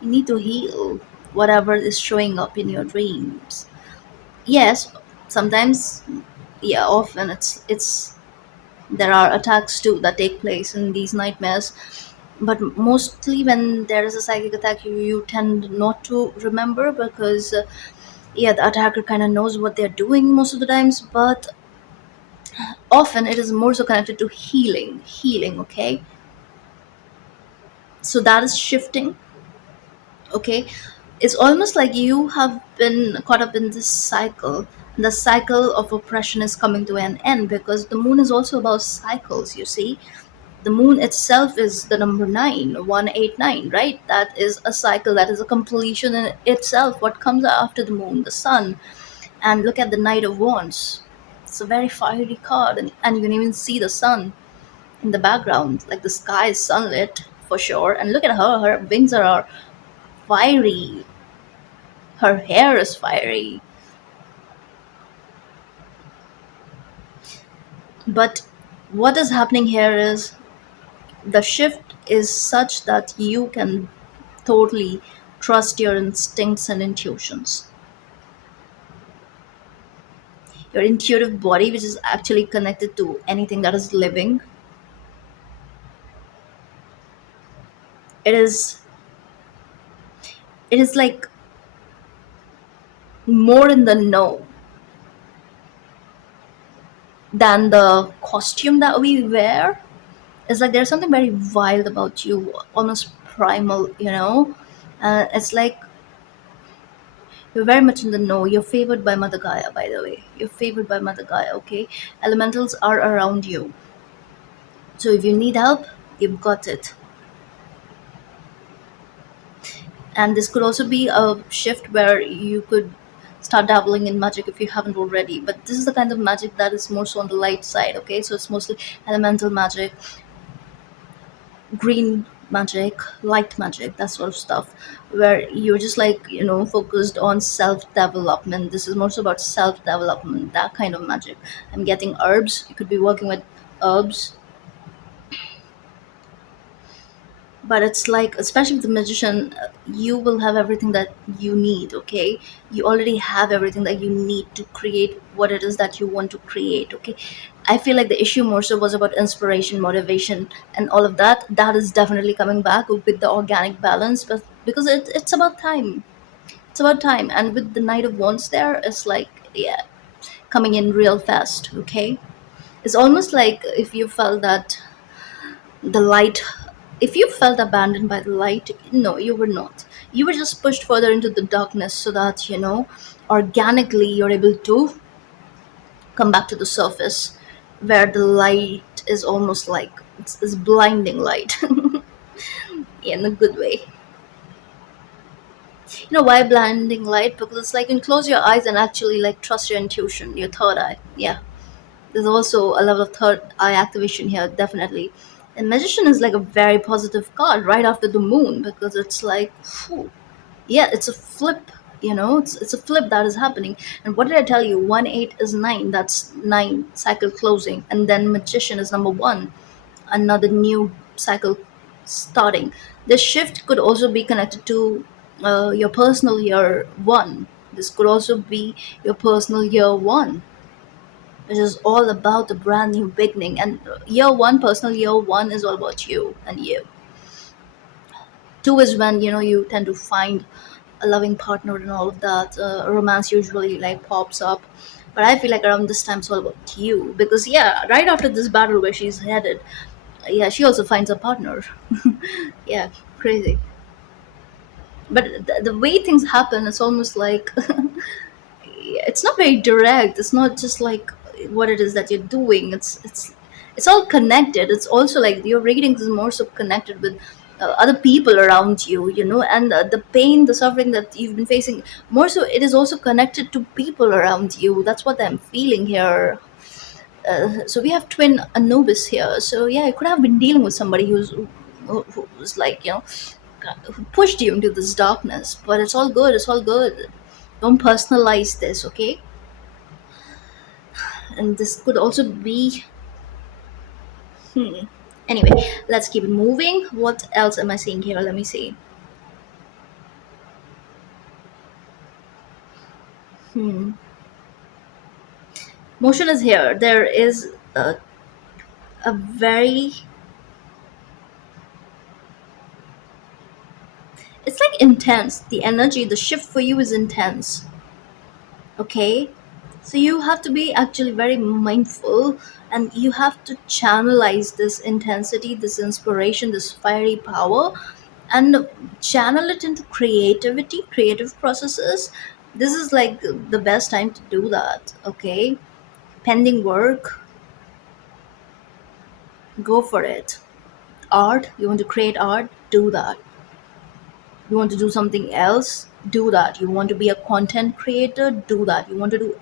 you need to heal whatever is showing up in your dreams. Yes, sometimes, yeah, often it's there are attacks too that take place in these nightmares, but mostly when there is a psychic attack, you tend not to remember because yeah, the attacker kind of knows what they're doing most of the times, but often it is more so connected to healing, okay? So that is shifting, okay? It's almost like you have been caught up in this cycle. The cycle of oppression is coming to an end because the moon is also about cycles, you see. The moon itself is the number 9, 189, right? That is a cycle, that is a completion in itself. What comes after the moon? The sun. And look at the Knight of Wands. It's a very fiery card, and you can even see the sun in the background. Like the sky is sunlit for sure. And look at her, her wings are fiery, her hair is fiery. But what is happening here is the shift is such that you can totally trust your instincts and intuitions. Your intuitive body, which is actually connected to anything that is living, it is it is like more in the know than the costume that we wear. It's like there's something very wild about you, almost primal, you know. It's like you're very much in the know. You're favored by Mother Gaia, by the way. You're favored by Mother Gaia, okay? Elementals are around you. So if you need help, you've got it. And this could also be a shift where you could start dabbling in magic if you haven't already. But this is the kind of magic that is more so on the light side, okay? So it's mostly elemental magic, green magic, light magic, that sort of stuff, where you're just like, focused on self development. This is more so about self development, that kind of magic. I'm getting herbs. You could be working with herbs, but it's like, especially with the magician, you will have everything that you need, okay? You already have everything that you need to create what it is that you want to create, okay? I feel like the issue more so was about inspiration, motivation, and all of that. That is definitely coming back with the organic balance, but because it's about time. It's about time. And with the Knight of Wands there, it's like, yeah, coming in real fast, okay? It's almost like if you felt that the light, if you felt abandoned by the light, no, you were not. You were just pushed further into the darkness so that, organically you're able to come back to the surface, where the light is almost like it's blinding light in a good way. You know why blinding light? Because it's like you can close your eyes and actually like trust your intuition, your third eye. Yeah, there's also a level of third eye activation here, definitely. And magician is like a very positive card right after the moon, because it's like, phew, yeah, it's a flip. It's a flip that is happening. And what did I tell you? 1 8 is 9. That's 9 cycle closing, and then magician is number 1, another new cycle starting. This shift could also be connected to your personal year 1. This could also be your personal year 1, which is all about the brand new beginning. And year 1, personal year 1, is all about you and you. 2 is when you tend to find a loving partner and all of that. Romance usually like pops up, but I feel like around this time it's all about you, because yeah, right after this battle where she's headed, yeah, she also finds a partner. Yeah, crazy. But the way things happen, it's almost like it's not very direct. It's not just like what it is that you're doing. It's all connected. It's also like your ratings is more so connected with other people around you, and the pain, the suffering that you've been facing, more so it is also connected to people around you. That's what I'm feeling here. So we have twin Anubis here. So yeah, you could have been dealing with somebody who's like, who pushed you into this darkness. But it's all good. It's all good. Don't personalize this, okay? And this could also be Hmm. Anyway, let's keep it moving. What else am I seeing here? Let me see. Hmm. Motion is here. There is a very, it's like intense. The energy, the shift for you is intense. Okay, so you have to be actually very mindful, and you have to channelize this intensity, this inspiration, this fiery power, and channel it into creativity, creative processes. This is like the best time to do that. Okay, pending work, go for it. Art, you want to create art, do that. You want to do something else, do that. You want to be a content creator, do that. You want to do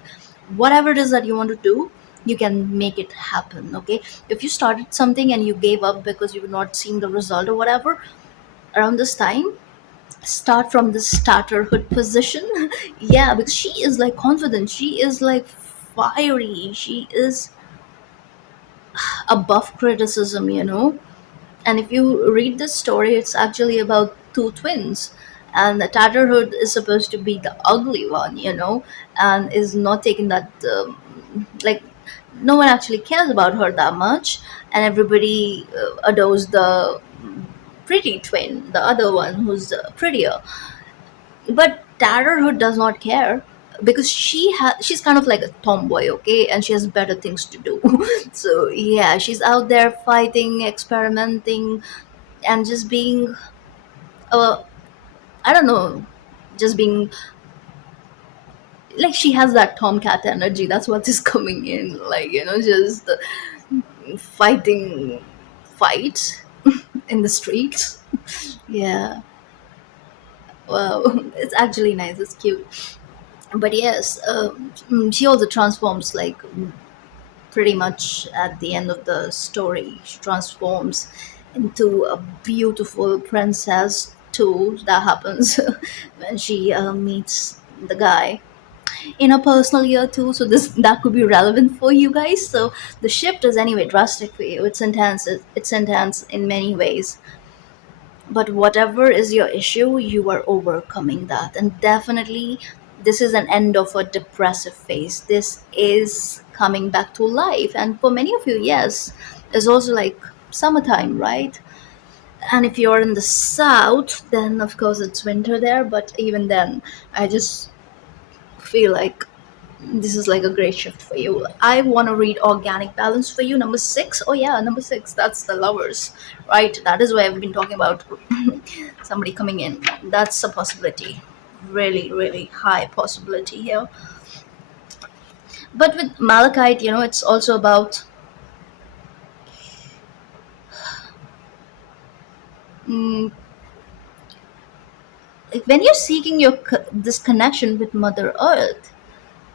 whatever it is that you want to do, you can make it happen. Okay, if you started something and you gave up because you were not seeing the result or whatever, around this time, start from the starterhood position. Yeah, because she is like confident, she is like fiery, she is above criticism, and if you read this story, it's actually about two twins, and the Tatterhood is supposed to be the ugly one, and is not taking that like, no one actually cares about her that much, and everybody adores the pretty twin, the other one who's prettier. But Tatterhood does not care, because she's kind of like a tomboy, okay, and she has better things to do. So yeah, she's out there fighting, experimenting, and just being uh I don't know, just being like, she has that tomcat energy. That's what is coming in, like, just fighting fights in the streets. Yeah, wow. It's actually nice, it's cute. But yes, she also transforms, like, pretty much at the end of the story. She transforms into a beautiful princess too. That happens when she meets the guy in a personal year too. So this, that could be relevant for you guys. So the shift is anyway drastic for you. It's intense. It's intense in many ways. But whatever is your issue, you are overcoming that, and definitely this is an end of a depressive phase. This is coming back to life, and for many of you, yes, it's also like summertime, right? And if you're in the south, then of course it's winter there, but even then, I just feel like this is like a great shift for you. I want to read Organic Balance for you, number six. Oh yeah, number six, that's the lovers, right? That is why I've been talking about somebody coming in. That's a possibility, really, really high possibility here. But with Malachite, it's also about, mm, like, when you're seeking this connection with Mother Earth,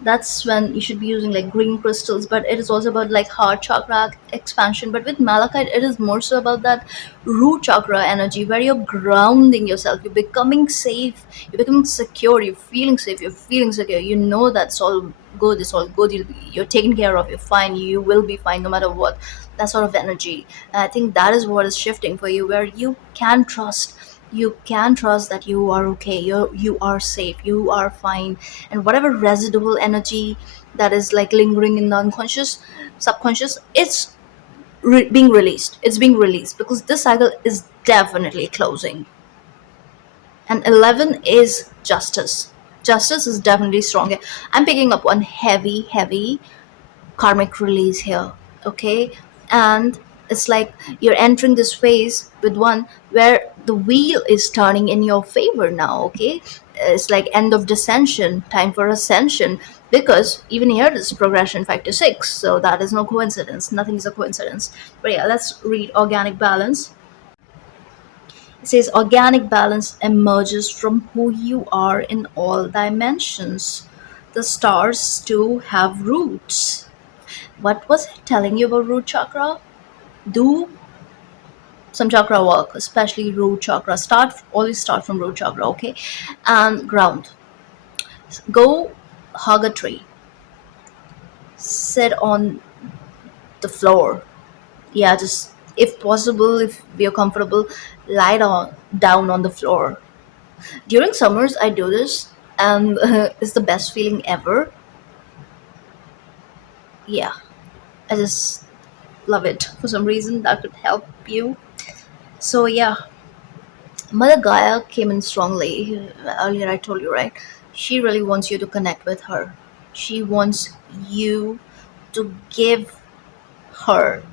that's when you should be using like green crystals. But it is also about like heart chakra expansion. But with Malachite, it is more so about that root chakra energy, where you're grounding yourself, you're becoming safe, you're becoming secure, you're feeling safe, you're feeling secure, that's all good, it's all good, you're taken care of, you're fine, you will be fine no matter what. That sort of energy, and I think that is what is shifting for you, where you can trust that you are okay, you are safe, you are fine. And whatever residual energy that is like lingering in the unconscious, subconscious, it's being released, because this cycle is definitely closing. And 11 is justice. Justice is definitely strong. I'm picking up one heavy karmic release here. Okay, and it's like you're entering this phase with one where the wheel is turning in your favor now. Okay, it's like end of descension, time for ascension, because even here this progression 5 to 6, so that is no coincidence, nothing is a coincidence. But yeah, let's read Organic Balance. It says organic balance emerges from who you are in all dimensions. The stars too have roots. What was I telling you about root chakra? Do some chakra work, especially root chakra. Always start from root chakra, okay? And ground. Go hug a tree. Sit on the floor. Yeah, just if possible, if we are comfortable, lie down on the floor. During summers, I do this, and it's the best feeling ever. Yeah, I just love it. For some reason, that could help you. So yeah, Mother Gaia came in strongly. Earlier, I told you, right? She really wants you to connect with her. She wants you to give her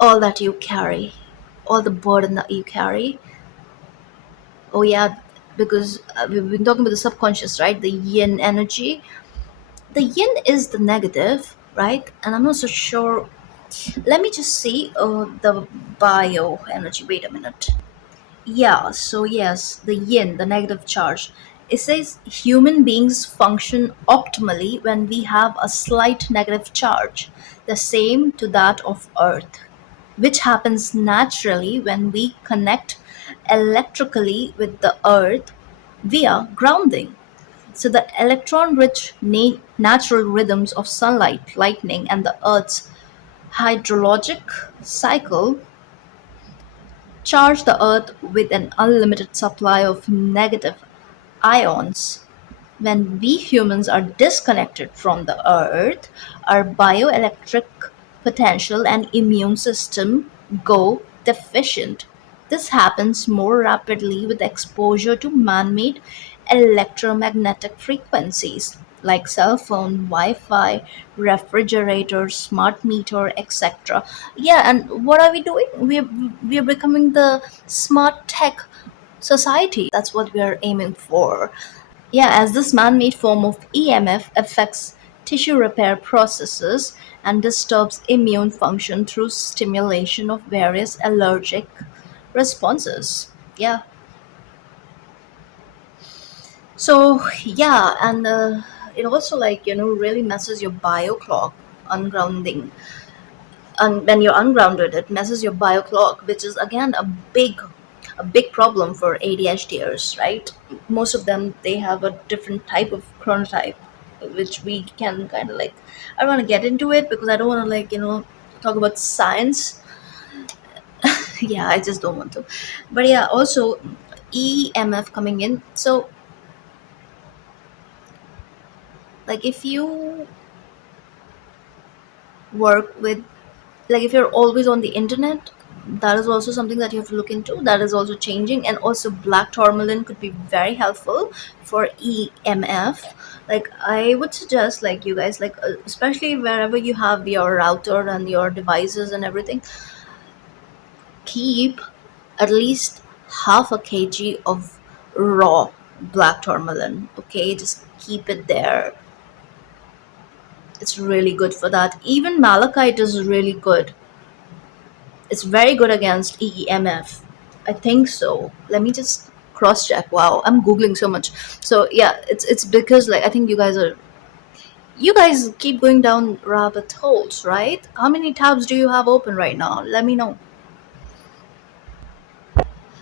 all that you carry, all the burden that you carry. Oh yeah, because we've been talking about the subconscious, right? The yin energy. The yin is the negative, right? And I'm not so sure. Let me just see the bio energy. Wait a minute. Yeah, so yes, the yin, the negative charge. It says human beings function optimally when we have a slight negative charge, the same to that of Earth, which happens naturally when we connect electrically with the Earth via grounding. So, the electron rich natural rhythms of sunlight, lightning, and the Earth's hydrologic cycle charge the Earth with an unlimited supply of negative ions. When we humans are disconnected from the Earth, our bioelectric potential and immune system go deficient. This happens more rapidly with exposure to man made electromagnetic frequencies like cell phone, Wi Fi, refrigerators, smart meter, etc. Yeah, and what are we doing? We're becoming the smart tech society. That's what we are aiming for. Yeah, as this man made form of EMF affects tissue repair processes and disturbs immune function through stimulation of various allergic responses. Yeah. So, yeah, and it also, like, really messes your bio clock, ungrounding. And when you're ungrounded, it messes your bio clock, which is again a big problem for ADHDers, right? Most of them, they have a different type of chronotype, which we can kind of like. I don't want to get into it because I don't want to like talk about science. Yeah, I just don't want to. But yeah, also EMF coming in. So like if you work with, like if you're always on the internet, that is also something that you have to look into. That is also changing, and also black tourmaline could be very helpful for EMF. Like I would suggest, like you guys, like especially wherever you have your router and your devices and everything, keep at least half a kg of raw black tourmaline. Okay, just keep it there. It's really good for that. Even malachite is really good. It's very good against EEMF. I think so. Let me just cross check. Wow, I'm googling so much. So yeah, it's because like I think you guys keep going down rabbit holes, right? How many tabs do you have open right now? Let me know.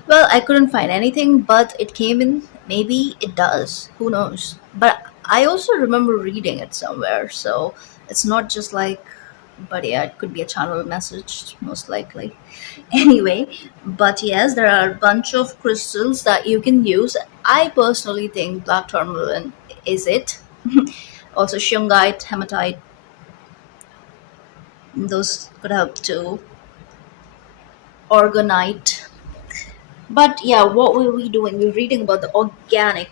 Well, I couldn't find anything, but it came in. Maybe it does. Who knows? But I also remember reading it somewhere, so it's not just like. But yeah, it could be a channel message, most likely. Anyway, but yes, there are a bunch of crystals that you can use. I personally think black tourmaline is it. Also, shungite, hematite, those could help too. Orgonite. But yeah, what were we doing? We're reading about the organic.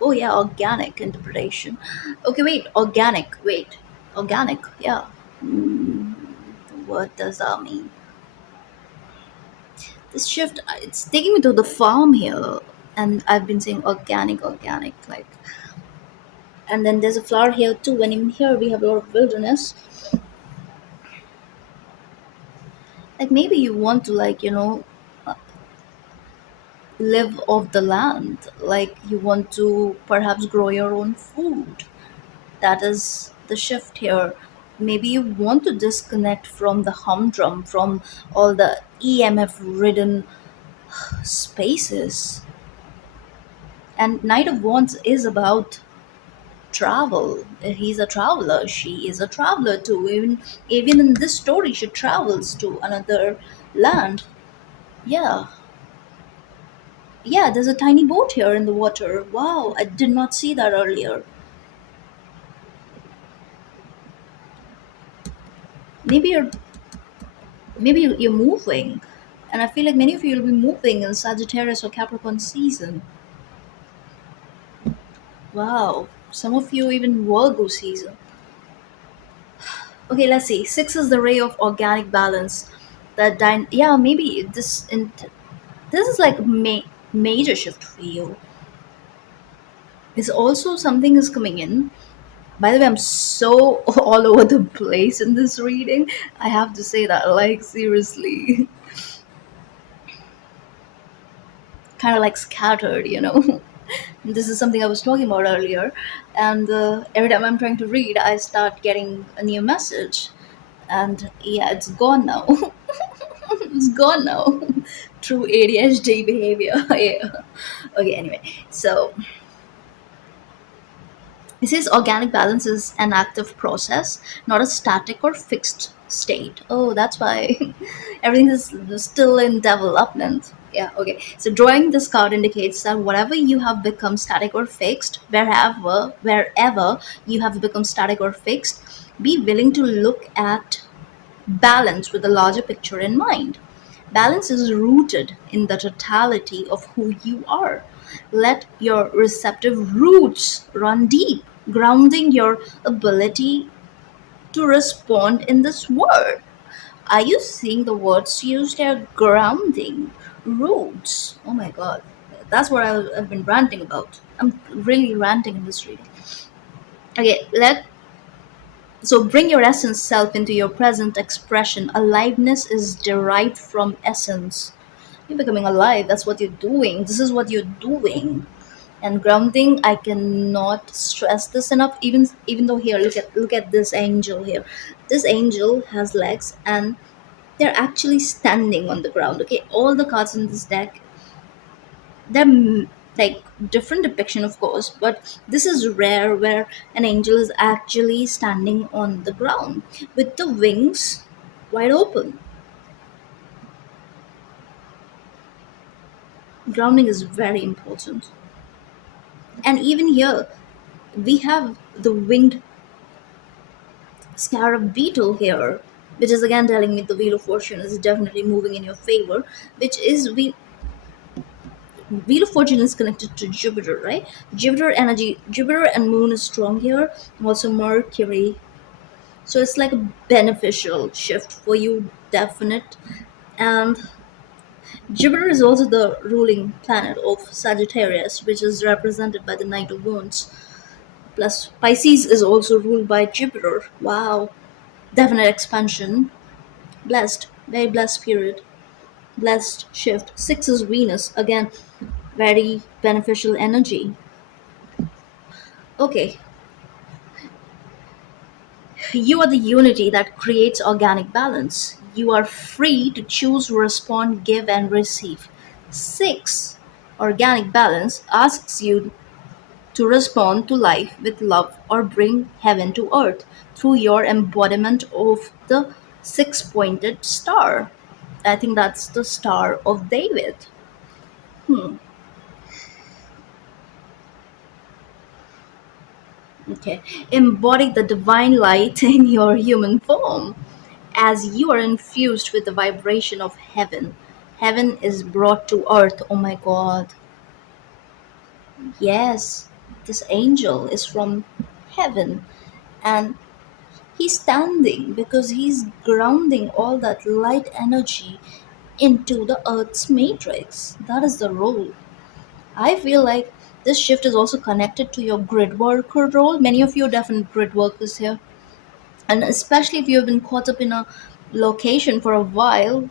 Oh yeah, organic interpretation. Okay, wait, organic. Wait, organic. Yeah. Mm, what does that mean? This shift, it's taking me to the farm here, and I've been saying organic, organic, like. And then there's a flower here too. And in here we have a lot of wilderness. Like maybe you want to like live off the land. Like you want to perhaps grow your own food. That is the shift here. Maybe you want to disconnect from the humdrum, from all the EMF ridden spaces. And Knight of Wands is about travel. He's a traveler. She is a traveler too. Even in this story, she travels to another land. Yeah, yeah. There's a tiny boat here in the water. Wow, I did not see that earlier. Maybe you're you're moving, and I feel like many of you will be moving in Sagittarius or Capricorn season. Wow, some of you even Virgo season. Okay, let's see. Six is the ray of organic balance. Yeah, maybe this is like major shift for you. It's also something is coming in. By the way, I'm so all over the place in this reading. I have to say that, like, seriously, kind of like scattered, you know. This is something I was talking about earlier, and every time I'm trying to read, I start getting a new message, and yeah, it's gone now. It's gone now. True ADHD behavior. Yeah. Okay. Anyway, so it says organic balance is an active process, not a static or fixed state. Oh, that's why everything is still in development. Yeah, okay. So drawing this card indicates that whatever you have become static or fixed, wherever you have become static or fixed, be willing to look at balance with the larger picture in mind. Balance is rooted in the totality of who you are. Let your receptive roots run deep, grounding your ability to respond in this world. Are you seeing the words used there? Grounding, roots. Oh my god. That's what I've been ranting about. I'm really ranting in this reading. Okay, so bring your essence self into your present expression. Aliveness is derived from essence. You're becoming alive. That's what you're doing. This is what you're doing. And grounding, I cannot stress this enough. Even though here, look at this angel here. This angel has legs and they're actually standing on the ground. Okay, all the cards in this deck, they're like different depiction, of course, but this is rare where an angel is actually standing on the ground with the wings wide open. Grounding is very important. And even here, we have the winged scarab beetle here, which is again telling me the wheel of fortune is definitely moving in your favor, which is wheel of fortune is connected to Jupiter, right? Jupiter energy, Jupiter and moon is strong here, and also Mercury. So it's like a beneficial shift for you, definite. And Jupiter is also the ruling planet of Sagittarius, which is represented by the Knight of Wands. Plus, Pisces is also ruled by Jupiter. Wow, definite expansion. Blessed, very blessed period. Blessed shift. Six is Venus. Again, very beneficial energy. Okay, you are the unity that creates organic balance. You are free to choose, respond, give, and receive. Six, organic balance asks you to respond to life with love or bring heaven to earth through your embodiment of the six pointed star. I think that's the Star of David. Okay. Embody the divine light in your human form. As you are infused with the vibration of heaven, heaven is brought to earth. Oh my god. Yes, this angel is from heaven, and he's standing because he's grounding all that light energy into the earth's matrix. That is the role. I feel like this shift is also connected to your grid worker role. Many of you are definite grid workers here. And especially if you've been caught up in a location for a while,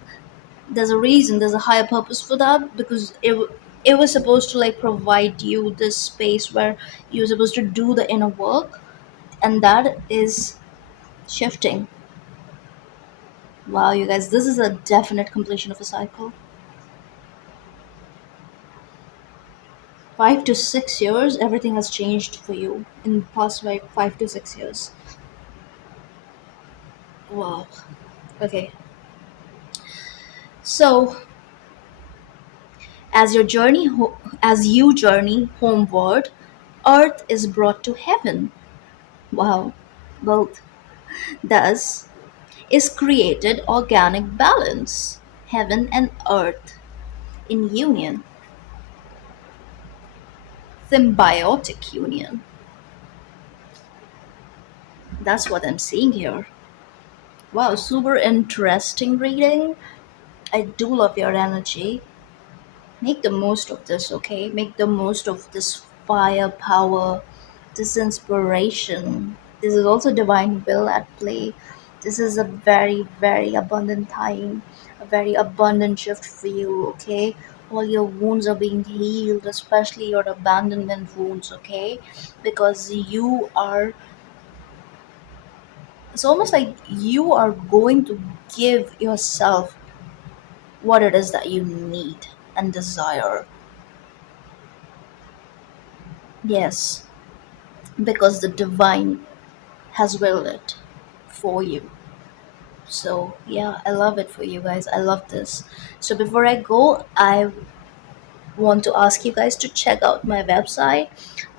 there's a reason, there's a higher purpose for that, because it was supposed to like provide you this space where you're supposed to do the inner work, and that is shifting. Wow, you guys, this is a definite completion of a cycle. 5 to 6 years, everything has changed for you in the past 5 to 6 years. Wow. Okay. So as you journey homeward, earth is brought to heaven. Wow. Both. Thus is created organic balance, heaven and earth in union, symbiotic union. That's what I'm seeing here. Wow, super interesting reading. I do love your energy. Make the most of this, okay? Make the most of this firepower, this inspiration. This is also divine will at play. This is a very, very abundant time, a very abundant shift for you, okay? All your wounds are being healed, especially your abandonment wounds, okay? Because it's almost like you are going to give yourself what it is that you need and desire. Yes, because the divine has willed it for you. So, yeah, I love it for you guys. I love this. So, before I go, I want to ask you guys to check out my website.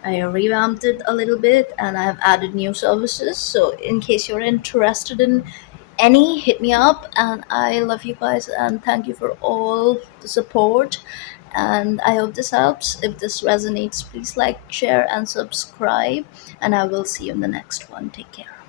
I revamped it a little bit and I have added new services. So, in case you're interested in any, hit me up. And I love you guys and thank you for all the support. And I hope this helps. If this resonates, please like, share, and subscribe. And I will see you in the next one. Take care.